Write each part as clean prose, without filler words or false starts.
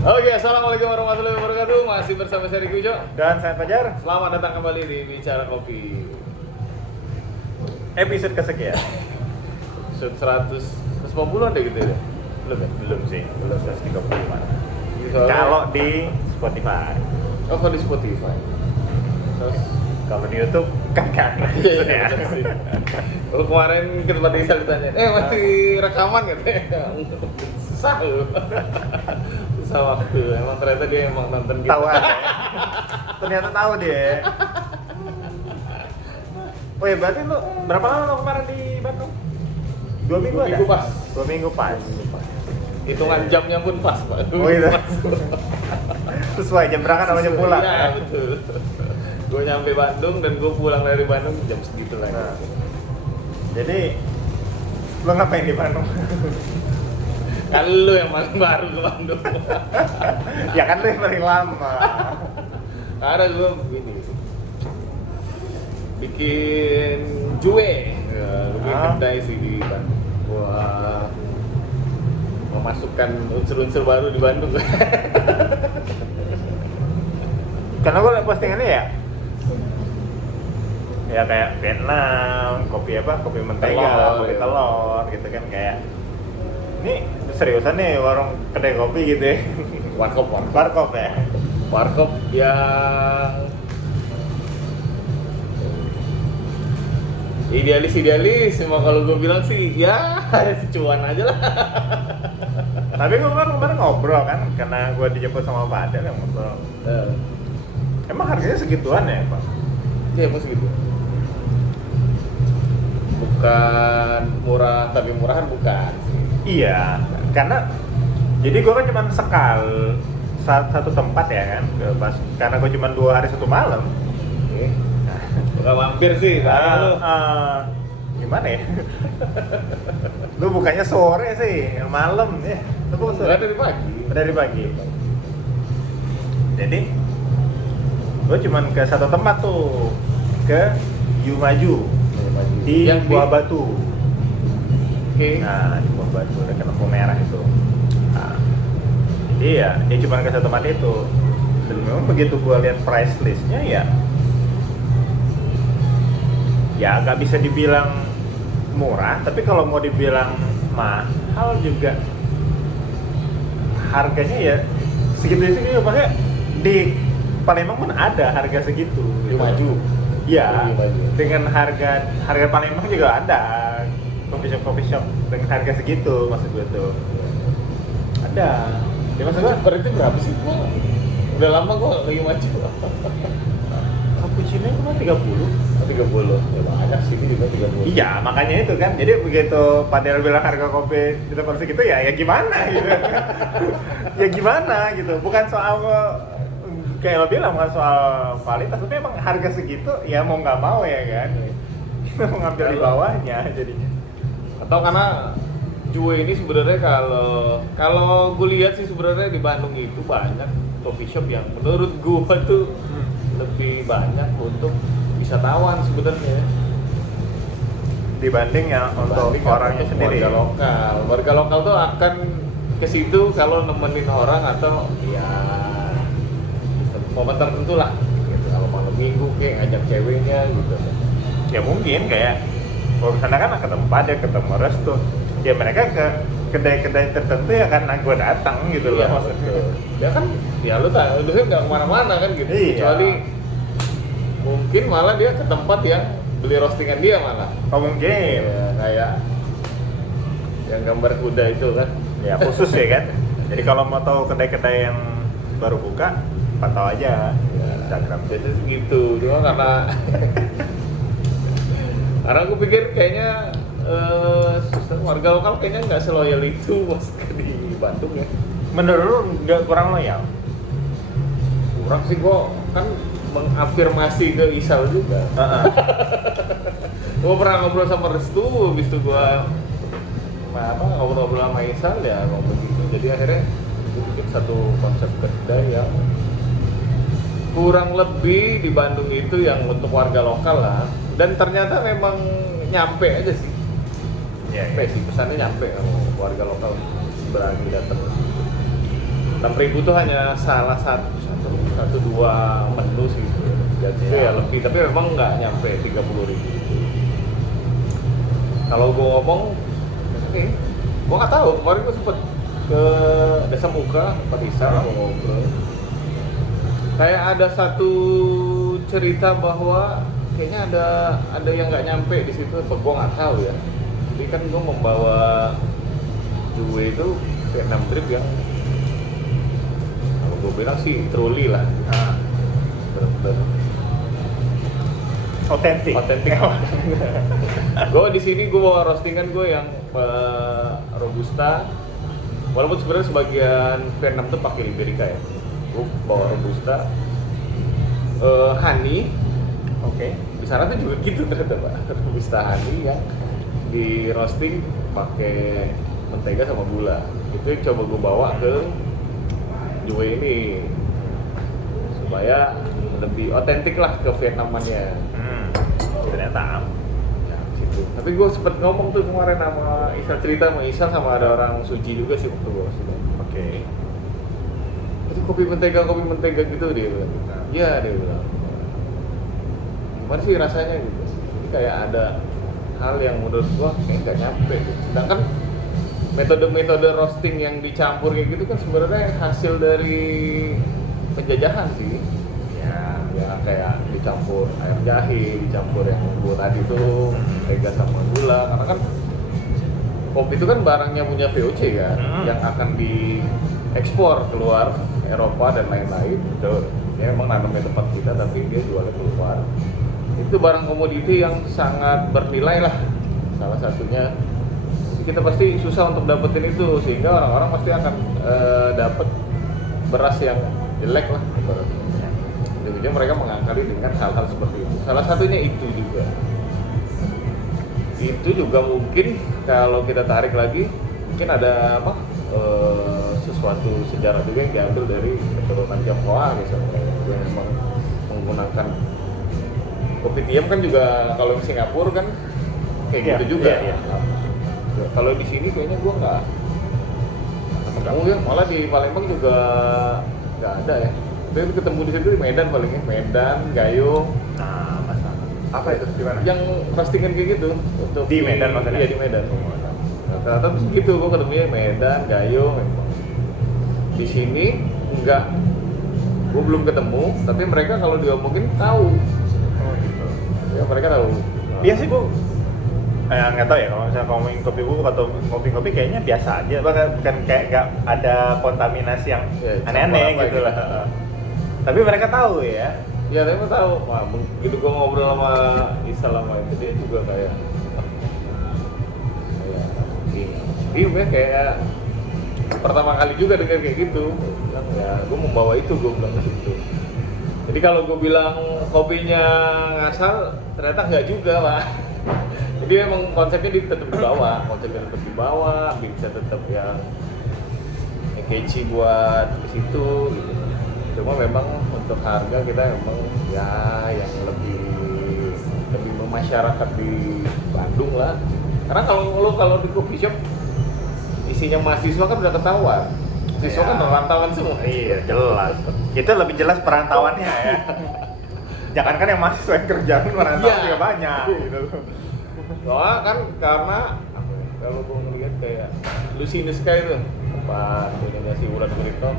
Oke, assalamualaikum warahmatullahi wabarakatuh. Masih bersama saya Riki Ujo. Dan saya Fajar, Selamat datang kembali di Bicara Kopi. episode kesekian. Episode 150-an deh gitu ya. Belum ya? Belum sih, belum 130-an. Soalnya- Kalau di Spotify. Oh, kalau di Spotify. Terus Kalau di YouTube kan kan. iya, bener sih. Oh, kemarin ke tempat Isal ditanya, masih rekaman katanya. Susah loh. Susah waktu. Emang ternyata dia emang nonton gitu. Tahu aja. Ternyata tahu dia. Oh ya, berarti lu berapa lama lu kemarin di Bandung? 2 minggu 2 ada? minggu pas. 2 minggu pas. Hitungan jamnya pun pas, Pak. Oh iya. Sesuai jam berangkat sama jam pulang. Iya, betul. Gue nyampe Bandung dan gue pulang dari Bandung jam segitu lagi. Nah, jadi lu ngapain di Bandung? Kan lu yang paling baru ke Bandung. Ya kan lu yang paling lama. Karena gue begini, bikin jue, ya, gue bikin kedai sih di Bandung. Wah, memasukkan unsur-unsur baru di Bandung. Karena gue liat postingannya ya kayak Vietnam, kopi apa, kopi mentega, Telur, kopi ya. telur gitu kan, kayak ini seriusan nih warung kedai kopi gitu ya. Warkop. Warkop ya. Warkop yang idealis, cuma kalau gue bilang sih ya cuan aja lah. Tapi gue kemarin ngobrol kan, karena gue dijemput sama Pak Adel yang ngobrol. Emang harganya segituan ya Pak? Iya, emang segitu. Bukan murah, tapi murahan bukan sih. Iya, karena jadi gue kan cuma satu tempat ya kan, karena gue cuma 2 hari 1 malam. Oke. Bukan mampir sih, lu. Gimana ya? Lu bukannya sore sih, malam ya. Lu kok sore? Dari pagi. Dari pagi. Jadi gue cuman ke satu tempat tuh, ke Yumaju di Yang Buah Batu. Oke. Nah, di Buah Batu dekat lampu merah itu. Nah, jadi ya cuma ke satu tempat itu. Dan memang begitu gue lihat price listnya ya agak bisa dibilang murah, tapi kalau mau dibilang mahal juga harganya ya segitu-segitu, makanya di Palembang pun ada harga segitu. Yumaju. Iya, Yumaju. dengan harga Palembang juga ada coffee shop dengan harga segitu, maksud gue tuh ada. Ya maksud gue Per itu berapa sih? Udah lama gue nggak lagi maju. cappuccino cuma 30. 30. Ya banyak sih juga 30. Iya, makanya itu kan. Jadi begitu Padel bilang harga kopi di tempat segitu ya gimana gitu. Ya gimana gitu. Bukan soal kayak lo bilang, bukan soal kualitas, tapi emang harga segitu ya mau nggak mau ya kan. Kita mau ngambil di bawahnya jadinya. Atau karena Jue ini sebenarnya kalau gue lihat sih sebenarnya di Bandung itu banyak coffee shop yang menurut gue tuh lebih banyak untuk wisatawan sebenarnya Dibanding ya untuk dibanding orangnya untuk sendiri. Warga lokal tuh akan ke situ kalau nemenin orang atau ya momen tertentu lah gitu. Kalau malam minggu kayak ngajak ceweknya gitu. Ya mungkin kayak kalau kesana kan ketemu resto. Ya mereka ke kedai-kedai tertentu ya karena gue datang gitu loh Iya, maksudnya. betul. Ya kan, ya lu kan nggak kemana-mana kan gitu. Iya. Kecuali mungkin malah dia ke tempat yang beli roastingan dia malah. Oh mungkin. Ya, kayak yang gambar kuda itu kan. Ya khusus ya kan. Jadi kalau mau tahu kedai-kedai yang baru buka, pantau aja Instagram. Jadi segitu. Cuma karena aku pikir kayaknya warga lokal kayaknya nggak seloyal itu bos di Bandung ya. Menurut lu nggak kurang loyal? Kurang sih, kok kan mengafirmasi ke Isal juga. Gue pernah ngobrol sama Restu, habis itu gue ngobrol sama Isal ya ngomong gitu. Jadi akhirnya gue bikin satu konsep kedai yang kurang lebih di Bandung itu yang untuk warga lokal lah. Dan ternyata memang nyampe aja sih. Iya. Sampai sih pesannya nyampe kalau warga lokal berani datang. 6.000 tuh hanya salah satu dua menu sih. Jadi ya lebih, tapi memang nggak nyampe 30.000. Kalau gue ngomong, gue nggak tahu. Kemarin gue sempet ke Desa Muka, tempat Isa, gue ngobrol. Kayak ada satu cerita bahwa kayaknya ada yang nggak nyampe di situ, gue nggak tahu ya. Jadi kan gue membawa Jue itu Vietnam trip yang kalau gue bilang sih truly lah, bener-bener otentik. Gue di sini gue bawa roastingan gue yang Robusta, walaupun sebenarnya sebagian Vietnam tuh pakai Liberica ya. Gue bawa Robusta, honey. Oke. Di sana tuh juga gitu ternyata Pak, Robusta honey yang di roasting pakai mentega sama gula. Itu yang coba gue bawa ke Jue ini supaya lebih otentik lah ke Vietnamannya. Ternyata. Ya, situ. Tapi gue sempet ngomong tuh kemarin sama Isal, cerita sama Isal, sama ada orang Suci juga sih waktu gue sini. Oke. Itu kopi mentega gitu dia bilang. Iya dia bilang. Gimana sih rasanya gitu? Jadi kayak ada hal yang menurut gua kayaknya nggak nyampe gitu. Sedangkan metode-metode roasting yang dicampur kayak gitu kan sebenarnya hasil dari penjajahan sih. Ya kayak dicampur air jahe, dicampur yang gua tadi tuh mentega sama gula, karena kan kopi itu kan barangnya punya VOC kan, yang akan diekspor keluar Eropa dan lain-lain. Dia emang nanamnya tempat kita tapi dia jualnya keluar. Itu barang komoditi yang sangat bernilai lah, salah satunya. Kita pasti susah untuk dapetin itu, sehingga orang-orang pasti akan dapat beras yang jelek lah. Jadi mereka mengangkali dengan hal-hal seperti itu. Salah satunya itu juga. Itu juga mungkin kalau kita tarik lagi, mungkin ada apa? Sesuatu sejarah juga yang diambil dari keturunan Tionghoa misalnya, yang memang menggunakan kopi tiam kan juga. Kalau di Singapura kan kayak gitu juga. Iya. Kalau di sini kayaknya gua nggak ketemu ya, malah di Palembang juga nggak ada ya. Tapi ketemu di situ di Medan palingnya, Medan, Gayung. Nah, masalah. Apa itu gimana? Yang roastingan kayak gitu untuk Di Medan maksudnya? Iya di Medan. Ternyata terus gitu, gua ketemunya Medan, Gayung. Di sini enggak, gua belum ketemu, tapi mereka kalau diomongin tahu. Oh gitu. Ya mereka tahu. Iya sih Bu. Nggak tahu ya, kalau misalnya ngomongin kopi bubuk atau kopi-kopi kayaknya biasa aja, bukan kayak nggak ada kontaminasi yang Ya, aneh-aneh apa gitu gitu. lah. Tapi mereka tahu ya. Ya tapi mereka tahu. Wah, begitu gua ngobrol sama Isa sama itu, dia juga kayak diem ya, kayak pertama kali juga dengar kayak gitu. Bilang, ya gua membawa itu, gua bilang ke situ. Jadi kalau gua bilang kopinya ngasal, ternyata nggak juga Pak. Jadi memang konsepnya tetap di bawah, bisa tetap yang catchy buat ke situ gitu. Cuma memang untuk harga kita memang ya yang lebih memasyarakat di Bandung lah. Karena kalau di coffee shop isinya mahasiswa kan udah ketahuan. Siswa kan perantauan semua. Iya, jelas. Itu lebih jelas perantauannya ya. Jangankan yang mahasiswa, yang kerjaan perantauan juga banyak gitu. Soalnya kan karena kalau gue ngeliat kayak Lucinus Sky itu tempat punyanya si Wulan Guritno,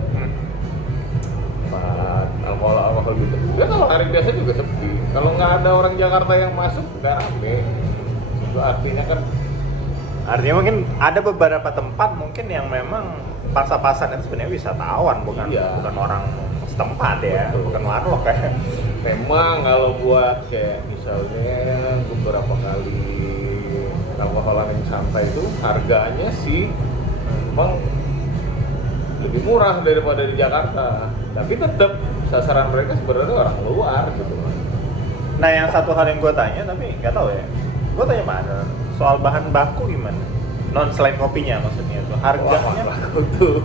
tempat alkohol gitu. Ya kalau hari biasa juga sepi. Kalau nggak ada orang Jakarta yang masuk nggak rame. Itu artinya kan. Artinya mungkin ada beberapa tempat mungkin yang memang pasar-pasar itu sebenarnya wisatawan, bukan orang setempat ya, bukan warlock kayak. Memang kalau buat kayak misalnya beberapa kali alkoholan yang santai itu harganya sih memang lebih murah daripada di Jakarta, tapi tetap sasaran mereka sebenarnya orang luar gitu. Nah yang satu hal yang gue tanya tapi nggak tahu ya, gue tanya mana soal bahan baku gimana? Non selain kopinya maksudnya tuh harganya. Baku tuh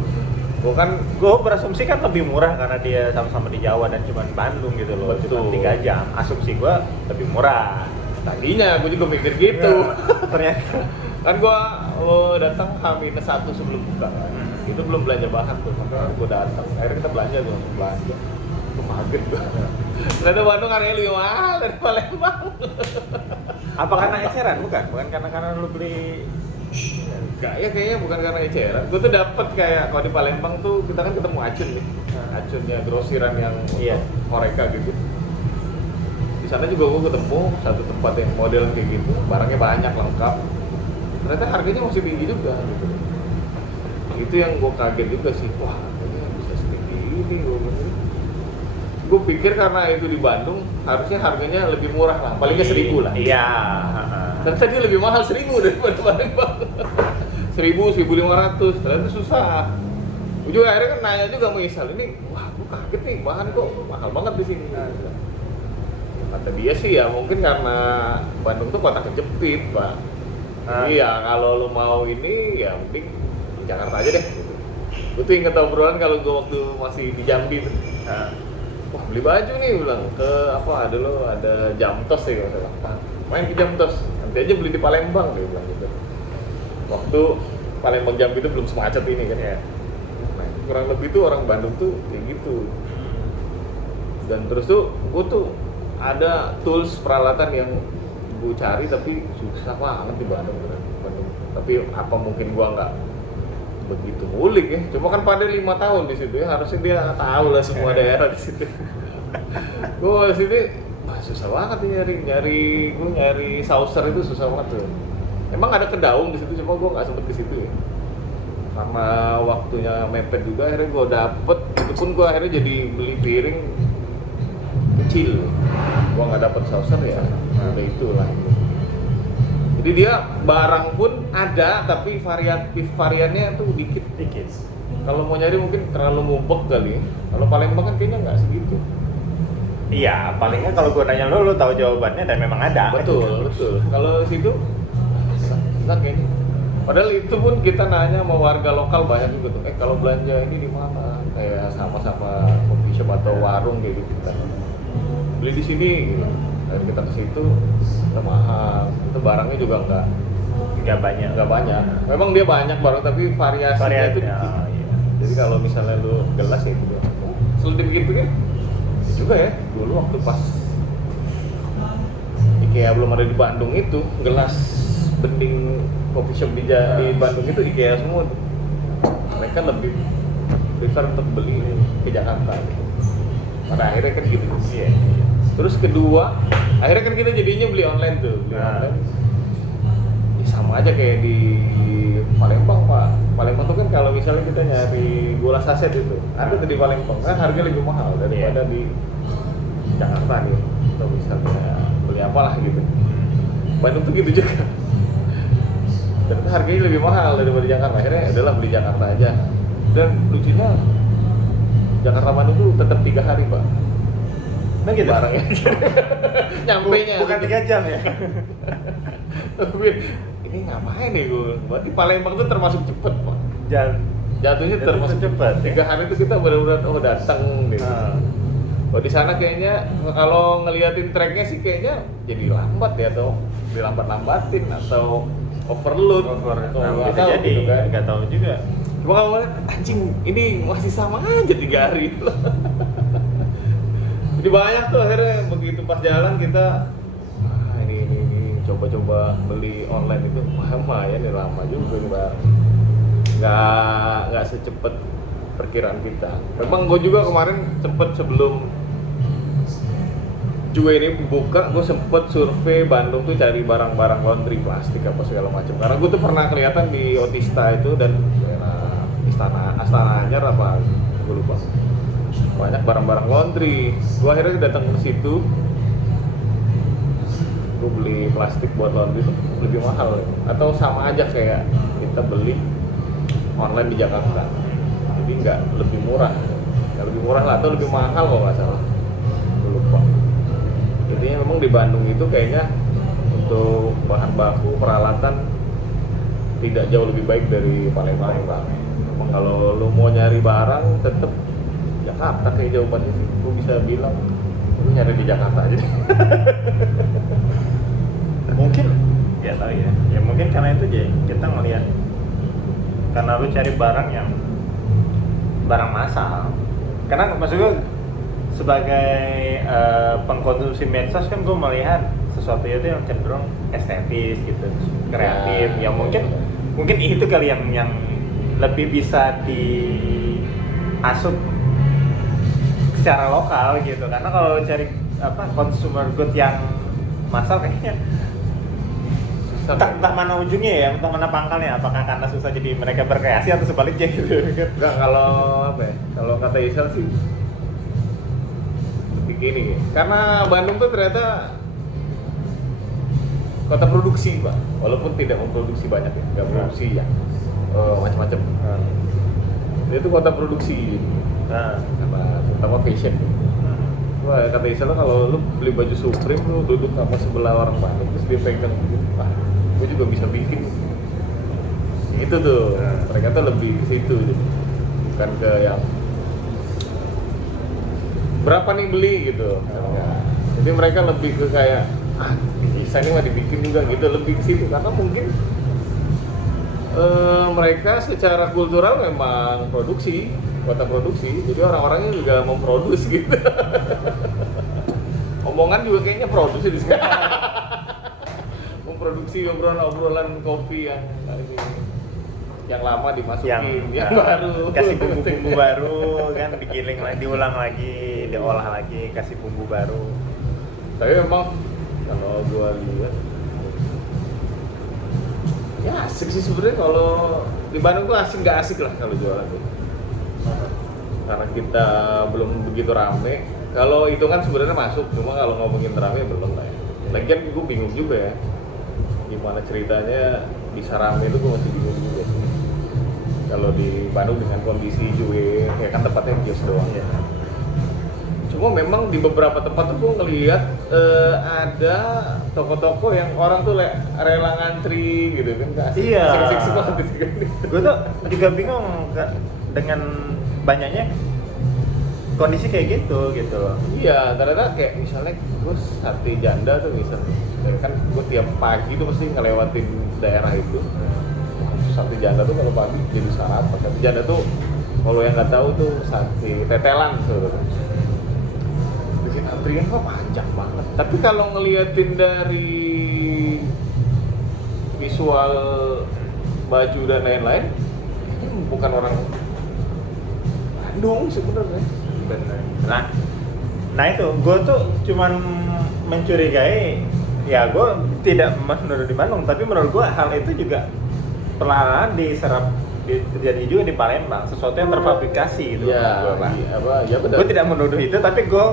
Gue berasumsi kan lebih murah karena dia sama-sama di Jawa dan cuma Bandung gitu loh. Cuma 3 jam. Asumsi gue lebih murah. Tadinya gue juga mikir gitu. Ternyata Kan gue datang H-1 sebelum buka. Itu belum belanja bahan tuh, makanya gue datang. Akhirnya kita belanja tuh, belanja. Gue kaget gue. Ternyata Bandung harganya lebih mahal dari Palembang. Apa karena eceran? Bukan karena lu beli. Enggak ya, kayaknya bukan karena eceran. Gue tuh dapet kayak kalau di Palembang tuh kita kan ketemu Acun nih. Acunnya grosiran yang Iya. Horeca gitu. Di sana juga gue ketemu satu tempat yang model kayak gitu, barangnya banyak lengkap. Ternyata harganya masih tinggi juga gitu. Itu yang gue kaget juga sih. Wah, harganya bisa setinggi ini gue pikir karena itu di Bandung harusnya harganya lebih murah lah, paling nggak 1.000 lah. Iya. Ternyata dia lebih mahal 1.000 daripada Palembang. 1.000, 1.500, ternyata susah. Gue juga akhirnya kan nanya juga sama Isal, ini wah gue kaget nih, bahan kok mahal banget di sini. Kata dia sih ya mungkin karena Bandung tuh kota kejepit, Pak. Iya, kalau lo mau ini ya mending di Jakarta aja deh. Gue tuh inget obrolan kalau gue waktu masih di Jambi tuh. Wah beli baju nih, bilang ke apa ada Jamtos ya kalau salah. Main ke Jamtos, nanti aja beli di Palembang dia bilang gitu. Waktu Palembang Jambi itu belum semacet ini kan ya. Nah, kurang lebih tuh orang Bandung tuh kayak gitu. Dan terus tuh gue tuh ada tools peralatan yang gue cari tapi susah banget di Bandung. Tapi apa mungkin gue nggak begitu ngulik ya, cuma kan pada 5 tahun di situ ya, harusnya dia tahu lah semua daerah di situ. Gue di situ susah banget nih nyari saucer itu susah banget tuh. Emang ada Kedaung di situ, cuma gue nggak sempet ke situ ya. Karena waktunya mepet juga, akhirnya gue dapet, itu pun gue akhirnya jadi beli piring kecil. Gue nggak dapet saucer ya, ada itulah. Jadi dia barang pun ada, tapi variannya tuh dikit. Kalau mau nyari mungkin terlalu ngumpet kali. Kalau Palembang kan kayaknya nggak segitu. Iya, palingnya kalau gue nanya lu tahu jawabannya dan memang ada. Betul. Kalau situ, enggak kayaknya. Padahal itu pun kita nanya sama warga lokal banyak juga tuh. Kalau belanja ini di mana? Kayak sama-sama coffee shop atau warung kayak gitu. Kita beli di sini. Gitu. Dan kita ke situ, kita mahal. Itu barangnya juga nggak banyak. Memang dia banyak barang, tapi variasinya itu dikit. Iya. Jadi kalau misalnya lu gelas ya itu doang. Selalu dipikir-pikir juga ya. Dulu waktu pas IKEA belum ada di Bandung itu, gelas bening coffee shop di Bandung itu IKEA semua tuh. Mereka lebih prefer untuk beli ke Jakarta gitu. Pada akhirnya kan gitu. Iya. Terus kedua, akhirnya kan kita jadinya beli online tuh, online. Ya sama aja kayak di Palembang, Pak. Palembang tuh kan kalau misalnya kita nyari gula saset itu, ada tuh di Palembang kan harga lebih mahal daripada di Jakarta nih. Atau misalnya beli apalah gitu. Bandung tuh gitu juga. Ternyata harganya lebih mahal daripada Jakarta. Akhirnya adalah beli Jakarta aja. Dan lucunya Jakarta Bandung tuh tetap 3 hari, Pak. Nah gitu. Barangnya nyampenya bukan 3 jam ya. Ini ngapain nih gue? Berarti Palembang tuh termasuk cepet, Pak. Jatuhnya termasuk cepet. 3 hari itu kita benar-benar datang gitu. Oh di sana kayaknya kalau ngeliatin tracknya sih kayaknya jadi lambat ya, atau dilambat-lambatin atau overload. Nah, bisa tahu, jadi gitu kan. nggak tahu juga. Cuma kalau ngeliat anjing ini masih sama aja 3 hari. Jadi banyak tuh akhirnya begitu pas jalan kita ini coba-coba beli online itu lumayan ya, lama juga nggak secepat perkiraan kita. Memang gue juga kemarin sempet sebelum juga ini buka, gue sempet survei Bandung tuh cari barang-barang laundry plastik apa segala macam. Karena gue tuh pernah kelihatan di Otista itu dan Astana Anyar apa gue lupa. Banyak barang-barang laundry. Gue akhirnya datang ke situ. Gue beli plastik buat laundry itu lebih mahal atau sama aja kayak kita beli online di Jakarta. Jadi nggak lebih murah lah atau lebih mahal kalau nggak salah. Gue lupa. Intinya memang di Bandung itu kayaknya untuk bahan baku peralatan tidak jauh lebih baik dari Palembang. Memang kalau lu mau nyari barang tetap Jakarta kayak jawabannya sih. Gue bisa bilang lu nyari di Jakarta aja. Mungkin ya tahu ya. Ya mungkin karena itu aja kita ngelihat karena lu cari barang yang barang massal. Karena maksud gue sebagai pengkonsumsi medsos kan gue melihat sesuatu itu yang cenderung estetis gitu, kreatif. Ya mungkin itu kali yang lebih bisa diasup secara lokal gitu. Karena kalau cari consumer good yang massal kayaknya entah mana ujungnya ya, entah mana pangkalnya, apakah karena susah jadi mereka berkreasi atau sebaliknya gitu. Enggak, kalau apa ya, kalau kata Isal sih begini ya, karena Bandung tuh ternyata kota produksi Pak, walaupun tidak memproduksi banyak ya, nggak produksi ya macam-macam. Dia tuh kota produksi, terutama fashion. Wah, kata Isal kalau lu beli baju Supreme, lu duduk sama sebelah orang Bandung terus dia pegang gitu, wah gue juga bisa bikin. Itu tuh, mereka tuh lebih ke situ gitu. Bukan ke yang berapa nih beli gitu. Jadi mereka lebih ke kayak bisa nih mah dibikin juga gitu, lebih ke situ karena mungkin mereka secara kultural memang produksi, kota produksi, jadi orang-orangnya juga memproduksi gitu. Omongan juga kayaknya produksi di sini. Memproduksi obrolan kopi yang lama dimasukin, yang baru kasih bumbu-bumbu baru kan, digiling lagi, diulang lagi, diolah lagi, kasih bumbu baru. Tapi memang kalau gua lihat ya asik sih sebenarnya. Kalau di Bandung tuh asik nggak asik lah kalau jualan tuh, karena kita belum begitu rame. Kalau hitungan sebenarnya masuk, cuma kalau ngomongin rame belum lah ya. Lagian gue bingung juga ya gimana ceritanya bisa rame itu, gue masih bingung juga sih. Kalau di Bandung dengan kondisi juga ya kan tempatnya kios doang ya. Cuma memang di beberapa tempat tuh gue ngelihat ada toko-toko yang orang tuh rela ngantri gitu kan, asik. Iya. Asik banget gitu kan. Gue tuh juga bingung dengan banyaknya kondisi kayak gitu loh. Iya, ternyata kayak misalnya gue sate janda tuh misalnya, kan gue tiap pagi tuh mesti ngelewatin daerah itu. Sate janda tuh kalau pagi jadi sarapan. Sate janda tuh kalau yang nggak tahu tuh sate tetelan tuh. Di sini antrian kok panjang banget. Tapi kalau ngeliatin dari visual baju dan lain-lain, itu bukan orang Bandung sebenarnya. Bener. Nah itu gue tuh cuman mencurigai, ya gue tidak menurut di Bandung, tapi menurut gue hal itu juga perlahan terjadi juga di Palembang, sesuatu yang terfabrikasi gitu. Ya, ya benar. Gue tidak menuduh itu, tapi gue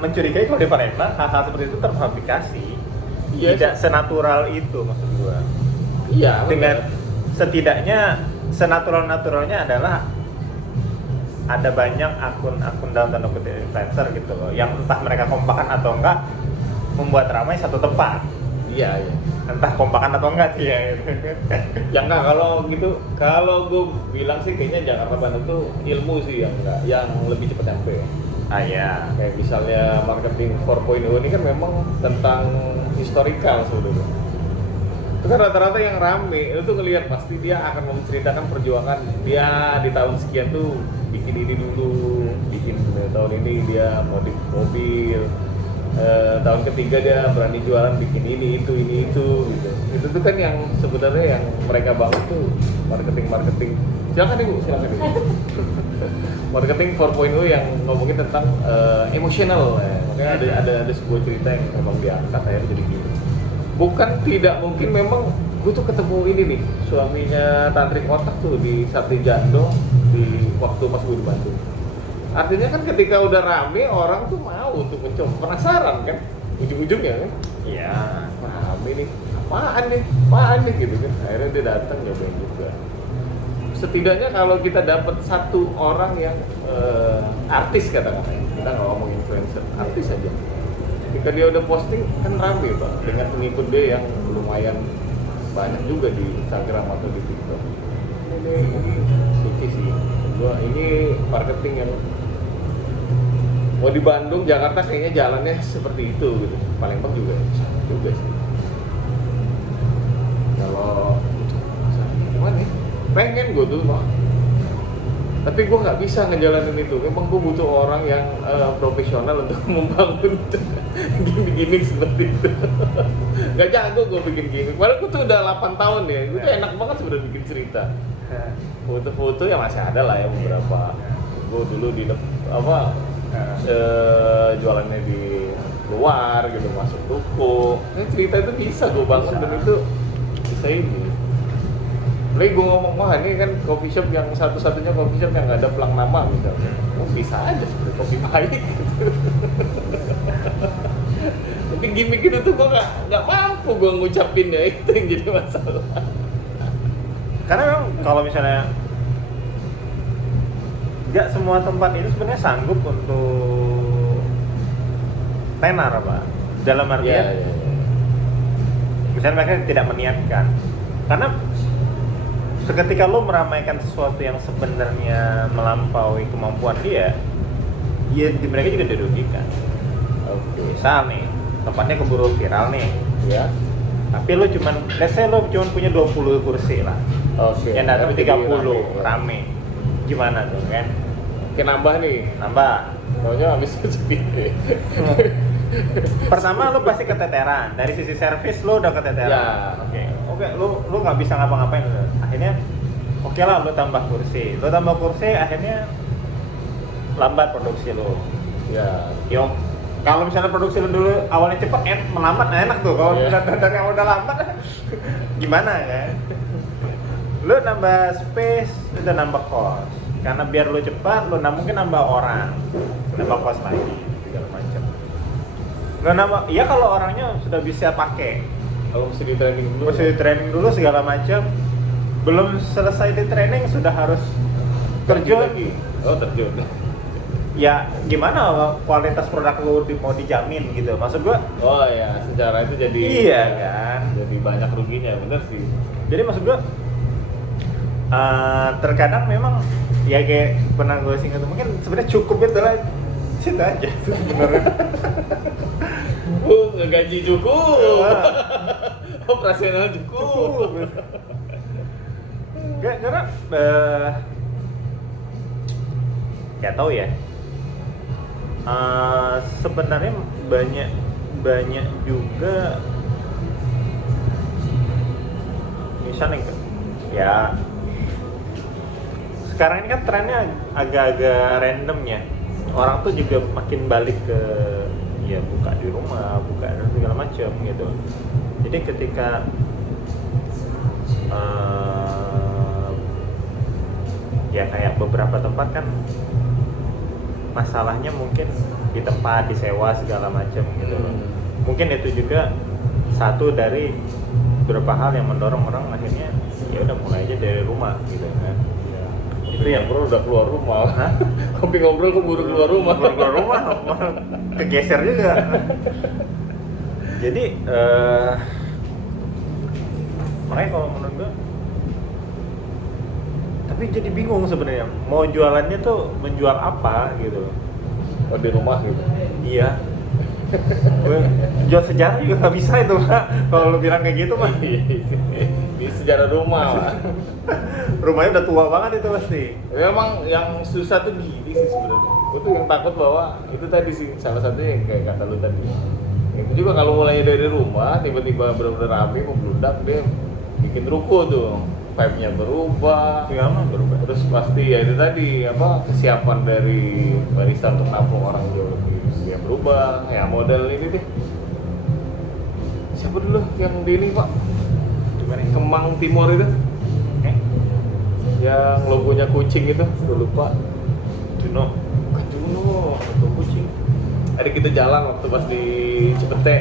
mencurigai kalau di Palembang hal-hal seperti itu terfabrikasi, tidak senatural itu maksud gue. Iya. Dengan setidaknya senatural-naturalnya adalah ada banyak akun dalam tanda kutip influencer gitu loh, yang entah mereka kompakan atau enggak membuat ramai satu tempat. Iya. Entah kompakan atau enggak sih ya gitu. Yang enggak, kalau gitu, kalau gue bilang sih kayaknya Jakarta Bandung tuh ilmu sih yang lebih cepat nyampe. Iya. Kayak misalnya marketing 4.0 ini kan memang tentang historical sebenarnya. Itu kan rata-rata yang rame, itu ngelihat pasti dia akan menceritakan perjuangan dia di tahun sekian tuh bikin ini dulu, bikin tahun ini dia modif mobil, tahun ketiga dia berani jualan bikin ini itu gitu. Itu tuh kan yang sebenarnya yang mereka bangun tuh marketing. Silakan Ibu. Marketing 4.0 yang ngomongin tentang emosional, makanya ada sebuah cerita yang memang diangkat akhirnya jadi gitu. Bukan tidak mungkin, memang gue tuh ketemu ini nih, suaminya Tantri Kotak tuh di Sate Jando di waktu pas gue di Bandung. Artinya kan ketika udah rame, orang tuh mau untuk mencoba, penasaran kan, ujung-ujungnya kan. Iya. Rame nih, apaan nih gitu kan. Akhirnya dia datang nyobain juga. Setidaknya kalau kita dapat satu orang yang artis katakanlah, kita nggak ngomong influencer, artis aja. Ketika dia udah posting kan rame Pak, dengan pengikut dia yang lumayan banyak juga di Instagram atau di TikTok. Ini suci sih. Ini marketing yang mau di Bandung, Jakarta kayaknya jalannya seperti itu gitu. Palembang juga sih. Kalau gimana nih? Pengen gue tuh Pak. tapi gue nggak bisa ngejalanin itu. Memang gue butuh orang yang profesional untuk membangun gimmick-gimmick seperti itu. Gak jago gue bikin gimmick. Padahal gue tuh udah 8 tahun ya. Gue tuh enak banget sebenarnya bikin cerita. Foto-foto ya masih ada lah ya beberapa. Gue dulu di jualannya di luar gitu, masuk toko. Cerita itu bisa gue bangun dan itu bisa ini. Lagi gue ngomong, wah ini kan coffee shop yang satu-satunya coffee shop yang nggak ada pelang nama misalnya. Bisa aja seperti kopi pahit gitu. Tapi gimmick itu tuh gue nggak mampu gue ngucapin ya, itu yang jadi masalah. Karena memang kalau misalnya nggak semua tempat itu sebenarnya sanggup untuk tenar Pak. Dalam artian misalnya mereka tidak meniatkan. Karena seketika lo meramaikan sesuatu yang sebenarnya melampaui kemampuan dia, ya mereka juga dirugikan. Oke. Misal nih, tempatnya keburu viral nih, ya. Tapi lo let's say lo cuman punya 20 kursi lah. Oke. Yang datang 30, rame. Gimana tuh kan? Oke, nambah nih. Nambah. Soalnya habis sepi. Pertama lo pasti keteteran. Dari sisi servis lo udah keteteran. Ya. Oke, lo nggak bisa ngapa-ngapain. Akhirnya oke lah lo tambah kursi. Akhirnya lambat produksi lo. Ya. Yo, kalau misalnya produksi lo dulu awalnya cepet, melambat, enak tuh. Kalau dari awal udah lambat, gimana kan? Lo nambah space, udah nambah cost. Karena biar lo cepat, lo mungkin nambah orang, nambah cost lagi, segala macam. Lo nambah, ya kalau orangnya sudah bisa pakai. Kalau mesti di training dulu, segala macam. Belum selesai di training sudah harus terjun lagi. Oh, terjun. Ya gimana kualitas produk lu mau dijamin gitu, maksud gua. Oh ya, secara itu jadi iya kan, jadi banyak ruginya, bener sih. Jadi maksud gua terkadang memang ya kayak pernah gue singgung, mungkin sebenarnya cukup itu lah, situ aja tuh sebenarnya. Gaji cukup, operasional cukup. Gak, karena gak tahu ya. Sebenarnya banyak juga misalnya ya sekarang ini kan trennya agak-agak random ya. Orang tuh juga makin balik ke ya buka di rumah, buka dan segala macam gitu. Jadi ketika ya kayak beberapa tempat kan masalahnya mungkin di tempat disewa segala macam gitu loh. Mungkin itu juga satu dari beberapa hal yang mendorong orang akhirnya ya udah mulai aja dari rumah gitu kan. Itu yang perlu udah keluar rumah. Kopi ngobrol keburu keluar rumah. Kegeser juga. Jadi makanya kalau menurut gue, tapi jadi bingung sebenarnya mau jualannya tuh menjual apa gitu. Oh, di rumah gitu. Iya. Jual sejarah juga nggak bisa itu Pak. Kalau lu bilang kayak gitu mah. Di sejarah rumah. Rumahnya udah tua banget itu pasti. Memang yang susah tuh gini sih sebenarnya. Gue tuh yang takut bahwa itu tadi sih salah satunya yang kayak kata lu tadi. Itu juga kalau mulainya dari rumah, tiba-tiba benar-benar rame membludak, dia bikin ruko tuh. Vibe-nya berubah. Segala berubah. Terus pasti ya itu tadi kesiapan dari barista untuk nampung orang juga dia berubah. Ya model ini deh. Siapa dulu yang di ini Pak? Kemang Timur itu? Yang logonya kucing itu, gue lupa. Juno. Bukan Juno, logo kucing. Ada kita jalan waktu pas di Cipete.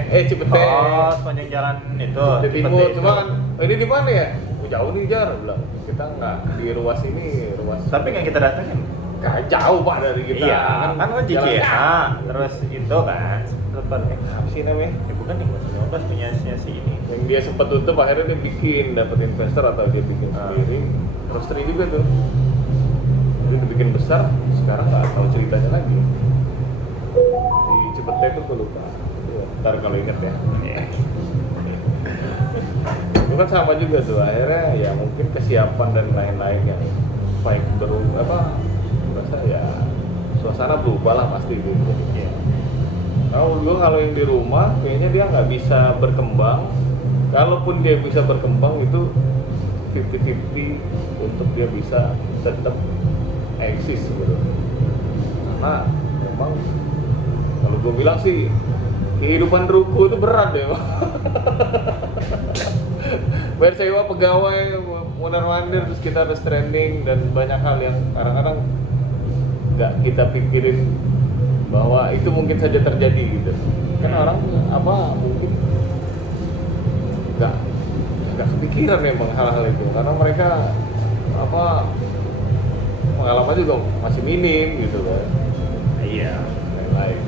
Oh, sepanjang jalan itu. Di timur, cuma kan ini di mana ya? Jauh nih Jar, bilang. Kita nggak di ruas ini, ruas. Tapi nggak kita datengin. Gak jauh Pak dari kita. Iya, kan JCH, terus itu kan. Apa sih namanya? Ya bukan nih, Mas punya si ini. Yang dia sempat tutup, akhirnya dia bikin, dapat investor atau dia bikin sendiri. Roastery juga tuh. Jadi dibikin besar, sekarang nggak tahu ceritanya lagi. Di Cipete itu gue lupa. Ntar kalau inget ya. Itu kan sama juga tuh, akhirnya ya mungkin kesiapan dan lain-lain yang baik sana berubah lah pasti gitu. Iya. Kalau yang di rumah kayaknya dia nggak bisa berkembang. Kalaupun dia bisa berkembang itu 50-50 untuk dia bisa tetap eksis gitu. Karena memang kalau gue bilang sih kehidupan ruko itu berat ya. Bayar sewa pegawai, mondar-mandir, terus kita harus training dan banyak hal yang kadang-kadang nggak kita pikirin bahwa itu mungkin saja terjadi gitu. Kan orang mungkin nggak kepikiran memang hal-hal itu karena mereka pengalaman juga masih minim gitu kan. Iya. Lain-lain.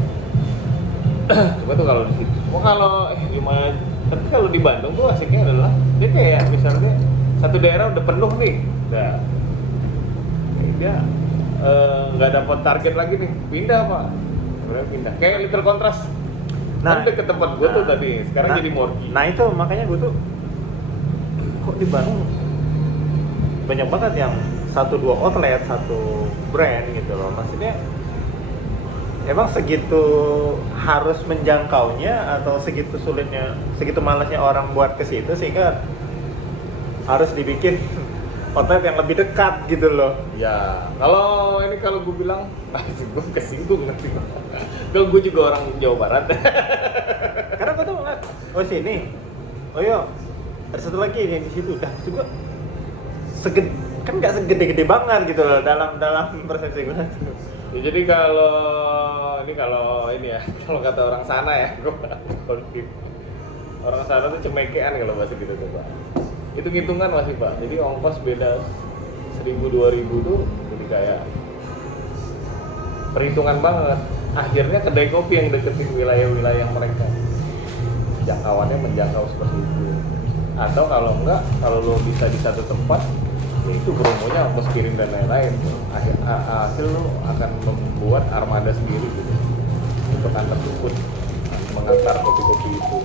Cuma tuh kalau di situ. Cuma kalau tapi kalau di Bandung tuh asiknya adalah dia kayak misalnya satu daerah udah penuh nih. Nah, dia nggak dapat target lagi nih, pindah pak. Sebenarnya pindah. Kayak Little Contrast. Kan deket tempat gue tuh tadi, sekarang jadi Morgi. Nah itu makanya gue tuh kok di Bandung banyak banget yang 1-2 outlet, 1 brand gitu loh. Maksudnya emang segitu harus menjangkaunya atau segitu sulitnya, segitu malasnya orang buat ke situ sehingga harus dibikin outlet yang lebih dekat gitu loh. Ya, kalau gue bilang, gue kesinggung nanti. Kalau gue juga orang Jawa Barat. Karena gue tuh ngeliat, oh sini, oh iya, ada satu lagi yang di situ. Dah, juga kan nggak segede-gede banget gitu loh dalam persepsi gue. Ya, jadi kalau kata orang sana ya, orang sana tuh cemekean kalau bahasa gitu tuh pak. Itu hitungan masih pak. Jadi ongkos beda 1.000-2.000 tuh jadi kayak perhitungan banget. Akhirnya kedai kopi yang deketin wilayah-wilayah mereka, jangkauannya menjangkau seperti itu. Atau kalau enggak, kalau lo bisa di satu tempat, ya itu promonya ongkos kirim dan lain-lain. Hasil lo akan membuat armada sendiri gitu untuk antar jemput, mengantar kopi-kopi itu.